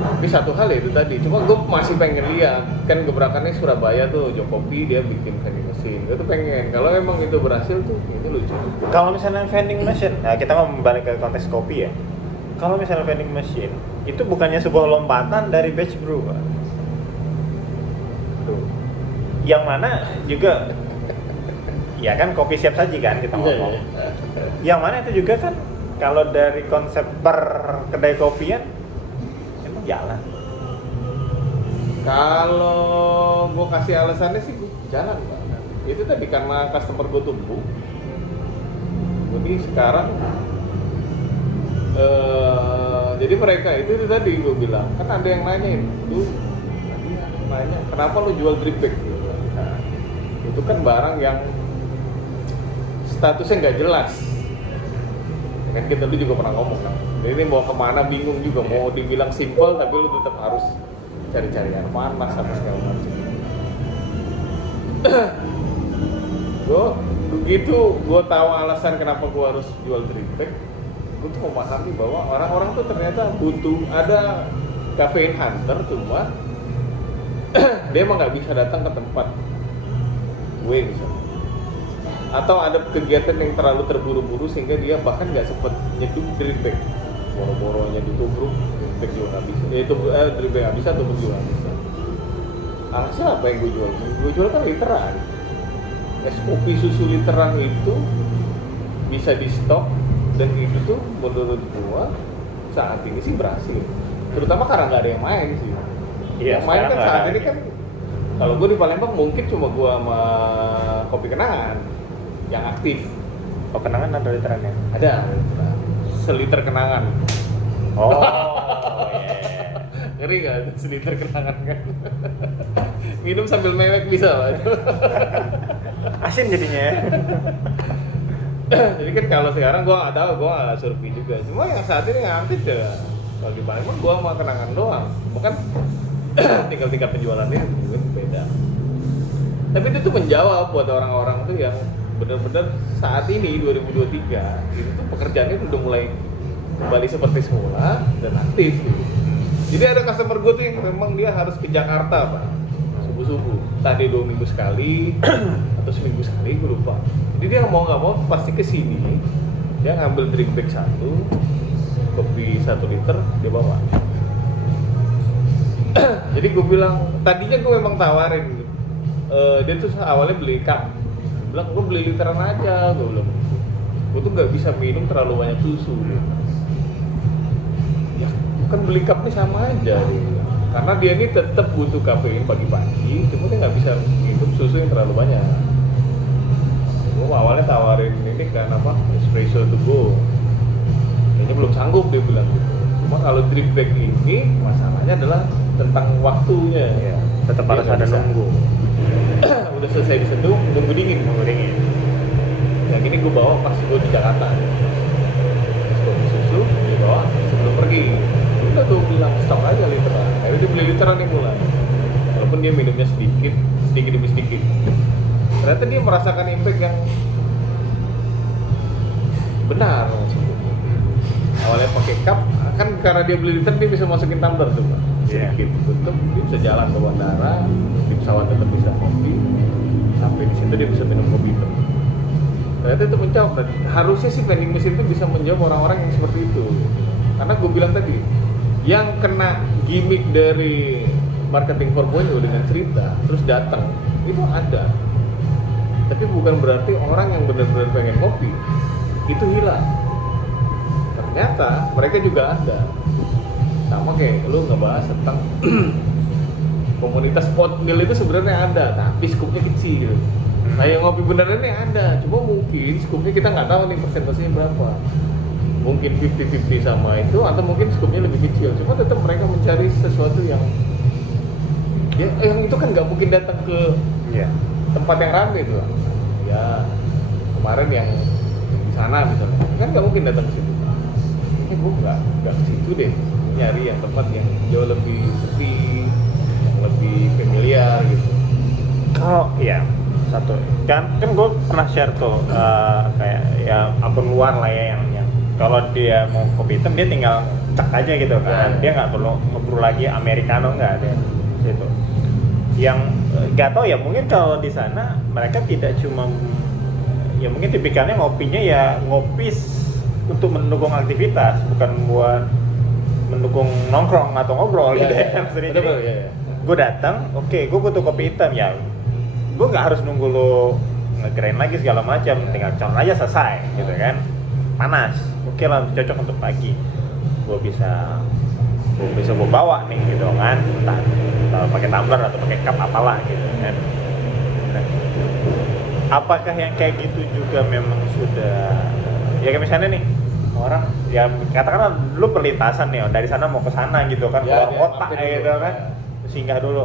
Tapi satu hal ya itu tadi, cuma gue masih pengen lihat kan gebrakannya Surabaya tuh, Jokopi dia bikin vending mesin, gue tuh pengen kalau emang itu berhasil tuh itu lucu. Kalau misalnya vending machine, nah kita mau balik ke konteks kopi ya. Kalau misalnya vending machine, itu bukannya sebuah lompatan dari batch brew, Pak. Tuh. Yang mana juga, ya kan kopi siap saji kan kita ngomong. Yang mana itu juga kan, kalau dari konsep per kedai kopian, emang jalan. Kalau gue kasih alasannya sih gue jalan Pak. Itu tadi karena customer gue tumbuh. Jadi sekarang jadi mereka itu tadi gue bilang, kan ada yang nanyain tuh, nanya kenapa lu jual drip bag gitu. Nah, itu kan barang yang statusnya nggak jelas ya kan, kita dulu juga pernah ngomong kan, jadi ini mau kemana bingung juga, mau dibilang simple tapi lu tetap harus cari-cari air panas sama segala macam. Gue tahu alasan kenapa gue harus jual drink bag. Gue tuh memahami bahwa orang-orang tuh ternyata butuh ada caffeine hunter, cuma dia emang nggak bisa datang ke tempat gue misalnya, atau ada kegiatan yang terlalu terburu-buru sehingga dia bahkan nggak sempet nyeduh drink bag, boro-boro nyeduh tubruk, drink bag juga nggak bisa, itu drink bag nggak bisa, tubruk juga nggak bisa. Alhasil apa yang gue jual? Gue jual kan literan. Es kopi susu literan itu bisa di stok, dan itu tuh menurut gua saat ini sih berhasil, terutama karena nggak ada yang main sih. Iya, Yang main kan sekarang saat nggak ini ada. kan, kalau gua di Palembang mungkin cuma gua sama Kopi Kenangan yang aktif. Oh, kenangan ada literannya? Ada seliter kenangan. Oh, iya. Ngeri nggak tuh seliter kenangan kan? Minum sambil mewek bisa lah. Asin jadinya ya. Jadi kan kalau sekarang gua nggak tahu, gua nggak survei juga. Cuma yang saat ini yang aktif ya kalau di Palembang gua sama Kenangan doang. Bukan tinggal tingkat penjualannya mungkin beda. Tapi itu tuh menjawab buat orang-orang tuh yang benar-benar saat ini 2023 itu tuh pekerjaannya udah mulai kembali seperti semula dan aktif gitu. Jadi ada customer gue tuh yang memang dia harus ke Jakarta Pak, subuh-subuh, tadi 2 minggu sekali atau seminggu sekali gue lupa. Jadi dia mau nggak mau pasti ke sini, dia ngambil drink bag 1, kopi 1 liter dia bawa. Jadi gue bilang, tadinya gue memang tawarin gitu. Dia tuh awalnya beli cup, bilang gue beli literan aja, gue bilang gue tuh nggak bisa minum terlalu banyak susu. Ya kan beli cup nih sama aja gitu. Karena dia ini tetap butuh kafein pagi-pagi, cuma dia nggak bisa minum susu yang terlalu banyak. Gue awalnya tawarin ini kan apa, espresso to go, kayaknya belum sanggup dia bilang gitu. Cuma kalau drip bag ini masalahnya adalah tentang waktunya. Iya, tetap Dia harus nggak ada bisa. nunggu. Udah selesai diseduh, nunggu dingin. Yang ini gue bawa pas gue di Jakarta. Kopi susu dibawa sebelum pergi. Udah gue bilang stok aja literan. Akhirnya dia beli literan nih mulai. Walaupun dia minumnya sedikit demi sedikit. Ternyata dia merasakan impact yang benar maksudnya. Awalnya pakai cup, kan karena dia beli liter dia bisa masukin tumbler tuh Pak. Iya. Sedikit tutup, dia bisa jalan ke bandara, di pesawat tetap bisa kopi. Sampai di situ dia bisa minum kopi hitam. Ternyata itu menjawab, dan harusnya sih vending machine itu bisa menjawab orang-orang yang seperti itu. Karena gue bilang tadi, yang kena gimmick dari marketing 4.0 dengan cerita, terus datang, itu ada. Tapi bukan berarti orang yang benar-benar pengen kopi, itu hilang. Ternyata mereka juga ada. Sama kayak lu ngebahas tentang komunitas oatmeal itu sebenarnya ada, tapi skupnya kecil. Nah yang ngopi beneran ini ada, cuma mungkin skupnya kita nggak tahu nih persentasenya berapa. Mungkin 50-50 sama itu, atau mungkin skupnya lebih kecil. Cuma tetap mereka mencari sesuatu yang yang itu kan nggak mungkin datang ke Iya. tempat yang ramai tuh. Ya kemarin yang di sana misalnya, kan nggak mungkin datang ke situ. Ini gue nggak ke situ deh, nyari yang tempat yang jauh lebih sepi, yang lebih familiar gitu. Oh iya, satu kan gue pernah share tuh kayak ya akun luar lah ya yang kalau dia mau kopi hitam dia tinggal cek aja gitu kan, dia nggak perlu ngebrew lagi americano, nggak ada gitu. Yang nggak tahu ya, mungkin kalau di sana mereka tidak cuma ya mungkin tipikalnya ngopinya ya ngopi untuk mendukung aktivitas, bukan buat mendukung nongkrong atau ngobrol gitu ya. Jadi gue datang, oke, gue butuh kopi hitam ya, gue nggak harus nunggu lo ngegrind lagi segala macam, tinggal con aja selesai gitu kan, panas, oke lah, cocok untuk pagi, gue bisa gue bawa nih gitu kan, entah pakai tumbler atau pakai cup apalah gitu kan. Nah, apakah yang kayak gitu juga memang sudah ya kayak misalnya nih orang ya katakanlah lu perlintasan nih dari sana mau ke sana gitu kan, Ya, keluar kota mampir gitu dulu. kan, singgah dulu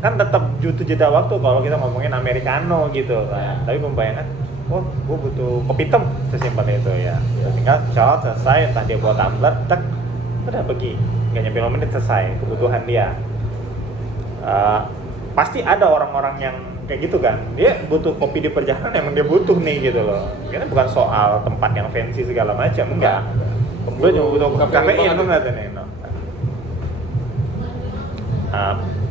kan, tetap butuh jeda waktu kalau kita ngomongin americano gitu kan. Tapi membayangkan oh gue butuh kopi hitam, sesimpel itu ya. Tinggal shot selesai, entah dia buat tumbler tek udah pergi, nggak nyampe 5 menit selesai kebutuhan dia. pasti ada orang-orang yang kayak gitu kan, dia butuh kopi di perjalanan, emang dia butuh nih gitu loh. Karena bukan soal tempat yang fancy segala macam, enggak. Gue cuma butuh kafein banget nih.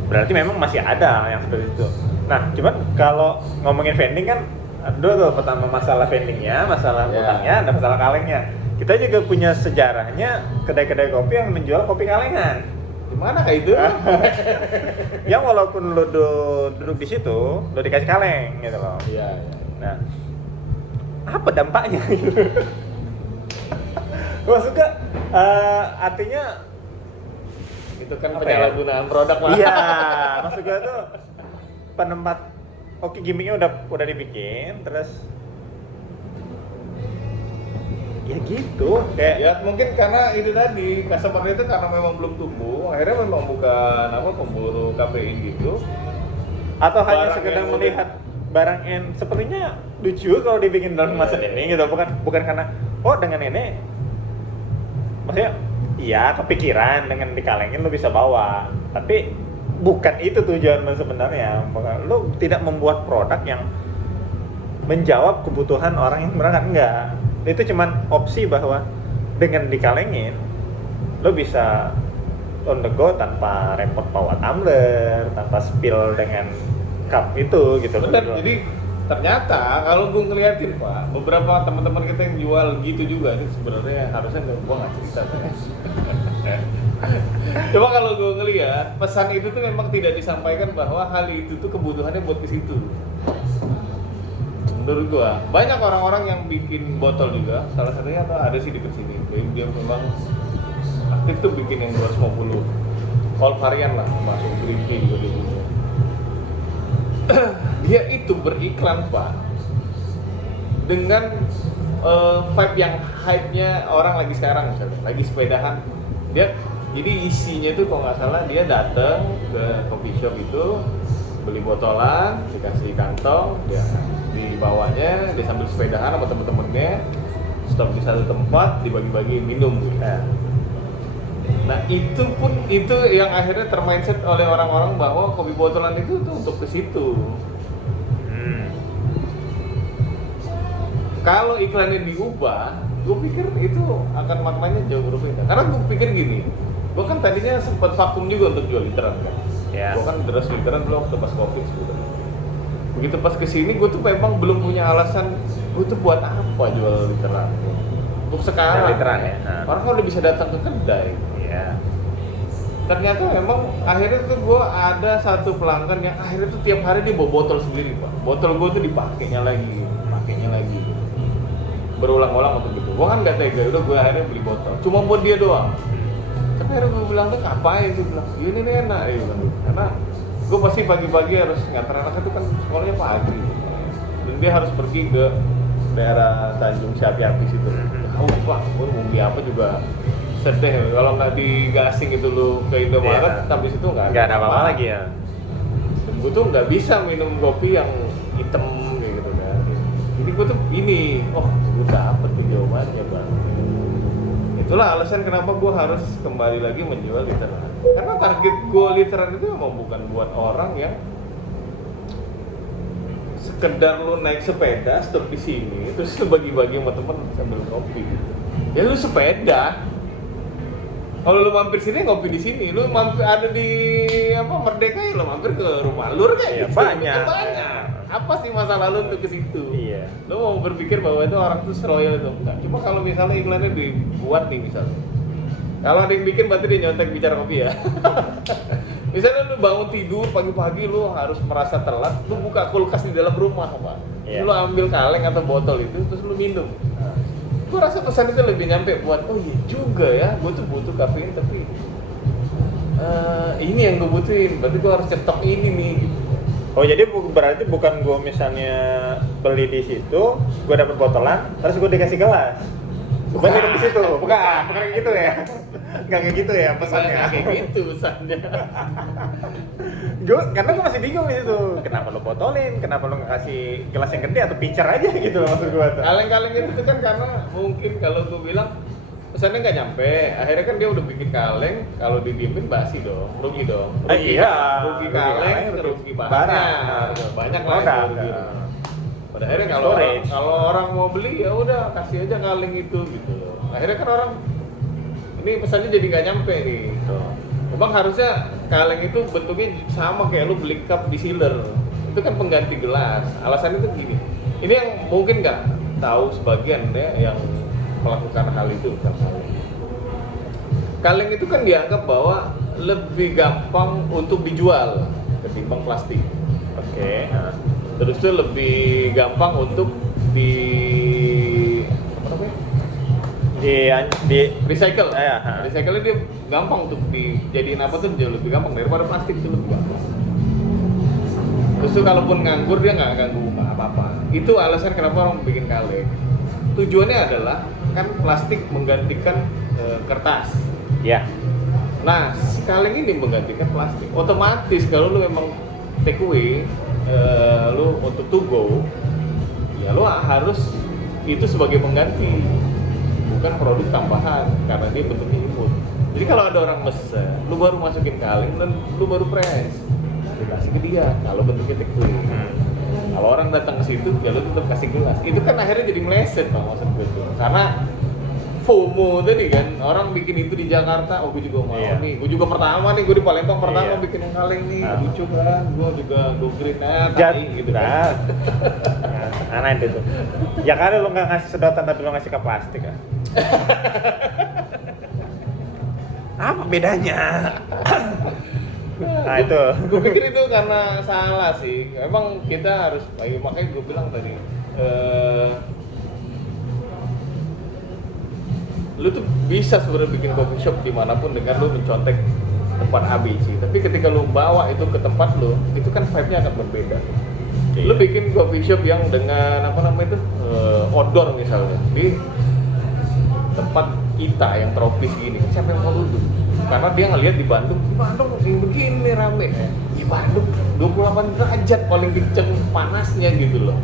Berarti memang masih ada yang seperti itu. Nah, cuman kalau ngomongin vending kan, aduh tuh pertama masalah vendingnya, masalah utangnya, ada masalah kalengnya. Kita juga punya sejarahnya kedai-kedai kopi yang menjual kopi kalengan. Gimana kayak itu? Yang walaupun lo duduk di situ, lo dikasih kaleng gitu loh. Iya. Nah, apa dampaknya? Maksudnya, artinya Itu kan apa penyalahgunaan produk lah. Iya, maksud gue tuh penempat, oke gimmicknya udah dibikin, terus ya gitu kayak Ya mungkin karena itu tadi customer itu karena memang belum tumbuh, akhirnya memang bukan pemburu kafein gitu. atau hanya Barang sekedar yang melihat barang yang sepertinya lucu kalau dibikin dalam kemasan ini gitu, bukan karena dengan ini maksudnya iya kepikiran dengan dikalengin lo bisa bawa, tapi bukan itu tujuan lo sebenarnya. Lo tidak membuat produk yang menjawab kebutuhan orang yang berangkat, enggak. Itu cuman opsi bahwa dengan dikalengin lo bisa on the go tanpa repot bawa tumbler, tanpa spill dengan cup itu gitu. Benar. Jadi ternyata kalau gue ngeliatin Pak, beberapa teman-teman kita yang jual gitu juga, ini sebenarnya harusnya gue nggak cerita. Coba kalau gue ngeliat pesan itu tuh memang tidak disampaikan bahwa hal itu tuh kebutuhannya buat ke situ. Menurut gue banyak orang-orang yang bikin botol juga, salah satunya ada sih di sini. Dia memang aktif tuh bikin yang 250 all varian lah, masuk green tea juga dia punya. Dia itu beriklan Pak dengan vibe yang hype-nya orang lagi sekarang, misalnya lagi sepedahan, dia jadi isinya tuh kalau nggak salah dia datang ke coffee shop itu beli botolan, dikasih kantong, dia dibawanya, dia sambil sepedahan sama temen-temennya, stop di satu tempat, dibagi-bagi minum gitu. Nah itu pun itu yang akhirnya termindset oleh orang-orang bahwa kopi botolan itu tuh untuk ke situ. Kalau iklannya diubah, gue pikir itu akan maknanya jauh berbeda. Karena gue pikir gini, gue kan tadinya sempat vakum juga untuk jual literan kan. Gue kan deras literan dulu waktu pas covid sebetulnya. Begitu pas kesini, gue tuh memang belum punya alasan gue tuh buat apa jual literan. Untuk sekarang, literan ya. Orang kan udah bisa datang ke kedai. Iya. Ternyata memang akhirnya tuh gue ada satu pelanggan yang akhirnya tuh tiap hari dia bawa botol sendiri Pak. Botol gue tuh dipakainya lagi. Berulang-ulang untuk gitu. Gue kan gak tega, udah gue akhirnya beli botol. Cuma buat dia doang. Tapi akhirnya gue bilang, tuh ngapain sih? Bilang, ini nih enak ya. Karena gue pasti pagi-pagi harus nganter anaknya tuh kan sekolahnya pagi. Dan dia harus pergi ke daerah Tanjung Siapi-Api situ. Pak, gue mau beli apa juga sedih. Kalau nggak digasing itu lu ke Indomaret, habis itu nggak ada apa-apa lagi ya. Dan gue tuh nggak bisa minum kopi yang hitam kayak gitu kan. Jadi gue tuh gue dapet tuh jawabannya Bang. Itulah alasan kenapa gue harus kembali lagi menjual literan. Karena target gue literan itu memang bukan buat orang yang sekedar lu naik sepeda stop di sini terus lu bagi-bagi sama temen sambil ngopi gitu. Ya lu sepeda. Kalau lu mampir sini ngopi di sini, lu mampir ada di Merdeka ya lu mampir ke rumah lur kayak gitu. Banyak. Apa sih masalah lu untuk ke situ? Iya. Lu mau berpikir bahwa itu orang tuh loyal itu enggak. Cuma kalau misalnya iklannya dibuat nih misalnya. Kalau ada yang bikin berarti dia nyontek bicara kopi ya. Misalnya lu bangun tidur pagi-pagi lu harus merasa telat, lu buka kulkas di dalam rumah Pak. Iya. Lu ambil kaleng atau botol itu terus lu minum. Gue rasa pesan itu lebih nyampe buat iya juga ya, gue tuh butuh kafein tapi ini yang gue butuhin, berarti gue harus cetok ini nih gitu. Oh jadi berarti bukan gue misalnya beli di situ, gue dapet botolan, terus gue dikasih gelas. Bukan minum di situ, bukan kayak gitu ya. Enggak kayak gitu ya pesannya. Nggak kayak gitu pesannya. Karena gue masih bingung di situ. Kenapa lo botolin? Kenapa lo nggak kasih gelas yang gede atau pitcher aja gitu maksud gue tuh. Kaleng-kaleng itu tuh kan karena mungkin kalau gue bilang pesannya nggak nyampe, akhirnya kan dia udah bikin kaleng, kalau didiemin basi dong, rugi dong. Rugi kaleng, rugi barang. Banyak lah yang rugi. Pada akhirnya kalau orang mau beli ya udah kasih aja kaleng itu gitu. Akhirnya kan orang ini pesannya jadi nggak nyampe nih. Memang harusnya kaleng itu bentuknya sama kayak lu beli cup di sealer. Itu kan pengganti gelas. Alasannya itu gini. Ini yang mungkin nggak tahu sebagian ya yang melakukan hal itu misalnya. Kaleng itu kan dianggap bahwa lebih gampang untuk dijual ketimbang plastik. Oke. Terus itu lebih gampang untuk di recycle. Recycle dia gampang untuk dijadiin apa tuh jauh lebih gampang daripada plastik itu lebih gampang. Terus tuh kalaupun nganggur dia nggak ganggu apa-apa. Itu alasan kenapa orang bikin kaleng. Tujuannya adalah kan plastik menggantikan kertas. Ya. Nah, si kaleng ini menggantikan plastik. Otomatis kalau lu memang take away, lu untuk to go, ya lu harus itu sebagai pengganti, bukan produk tambahan karena dia bentuknya imut. Jadi kalau ada orang mesen, lu baru masukin kaleng dan lu baru press, lu kasih ke dia kalau bentuknya take away. Kalau orang datang ke situ, ya lu tetap kasih gelas. Itu kan akhirnya jadi meleset Bang, maksud gue tuh. Karena FOMO tadi kan, orang bikin itu di Jakarta, oh gue juga mau nih, gue juga pertama nih, gue di Palembang pertama bikin yang kaleng nih, lucu kan, gue juga go green gitu kan. Aneh itu. Ya kan lu nggak ngasih sedotan tapi lu ngasih ke plastik kan? Apa bedanya? Nah itu. Gue pikir itu karena salah sih. Emang kita harus, makanya gue bilang tadi, lu tuh bisa sebenarnya bikin coffee shop dimanapun dengan lu mencontek tempat ABC. Tapi ketika lu bawa itu ke tempat lu, itu kan vibe-nya akan berbeda. Lu bikin coffee shop yang dengan apa namanya itu outdoor misalnya di tempat kita yang tropis gini, siapa yang mau duduk? Karena dia ngelihat di Bandung ini begini rame. Di Bandung 28 derajat paling kenceng panasnya gitu loh.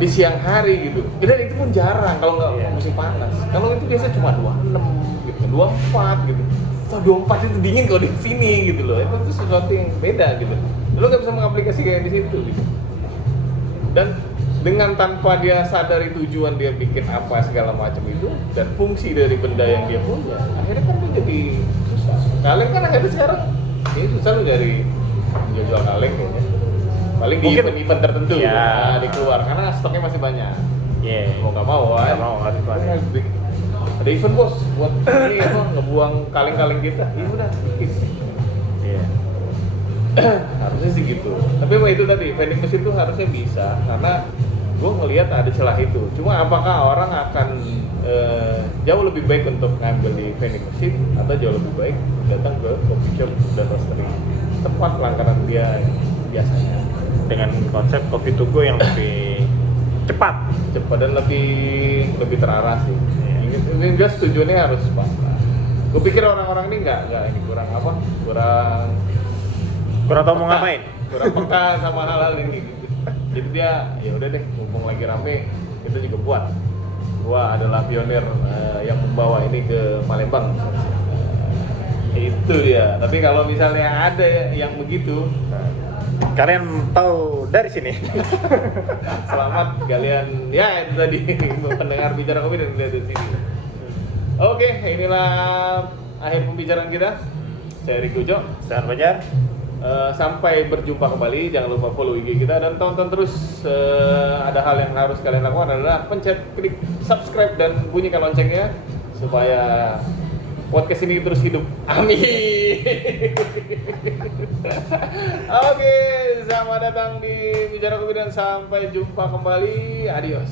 Di siang hari gitu. Dan itu pun jarang kalau nggak musim panas. Kalau itu biasa cuma 26 gitu, 24 gitu. Atau 24 itu dingin kalau di sini gitu loh. Itu sesuatu yang beda gitu. Lo nggak bisa mengaplikasikan di situ gitu. Dan dengan tanpa dia sadari tujuan dia bikin apa segala macam itu dan fungsi dari benda yang dia punya, akhirnya kan dia jadi susah. Kaleng kan akhirnya sekarang ini susah lo dari jual kaleng kayaknya. Paling di event-event tertentu dikeluar karena stoknya masih banyak. Mau nggak mau harus banyak. Ada event bos buat ini apa ngebuang kaleng-kaleng kita. Iya udah bikin. Harusnya sih gitu. Tapi itu tadi vending machine tuh harusnya bisa karena gue ngelihat ada celah itu. Cuma apakah orang akan jauh lebih baik untuk ngambil di vending machine atau jauh lebih baik datang ke coffee shop dan roastery tempat langganan dia biasanya dengan konsep coffee to go yang lebih cepat dan lebih terarah sih. Ini gas tujuannya harus pas. Gue pikir orang-orang ini nggak ini kurang tahu mau ngapain, kurang peka sama hal-hal ini gitu. Jadi dia ya udah deh mumpung lagi rame kita juga buat. Gua adalah pionir yang membawa ini ke Palembang. Itu dia. Tapi kalau misalnya ada yang begitu, kalian tahu dari sini. Selamat kalian. Ya itu tadi pendengar bicara kopi dan lihat di sini. Oke, inilah akhir pembicaraan kita. Saya Riko Jo, saya Fajar. Sampai berjumpa kembali. Jangan lupa follow IG kita dan tonton terus. Ada hal yang harus kalian lakukan adalah pencet klik subscribe dan bunyikan loncengnya supaya podcast ini terus hidup. Amin. Oke, selamat datang di Bicara Kopi dan sampai jumpa kembali. Adios.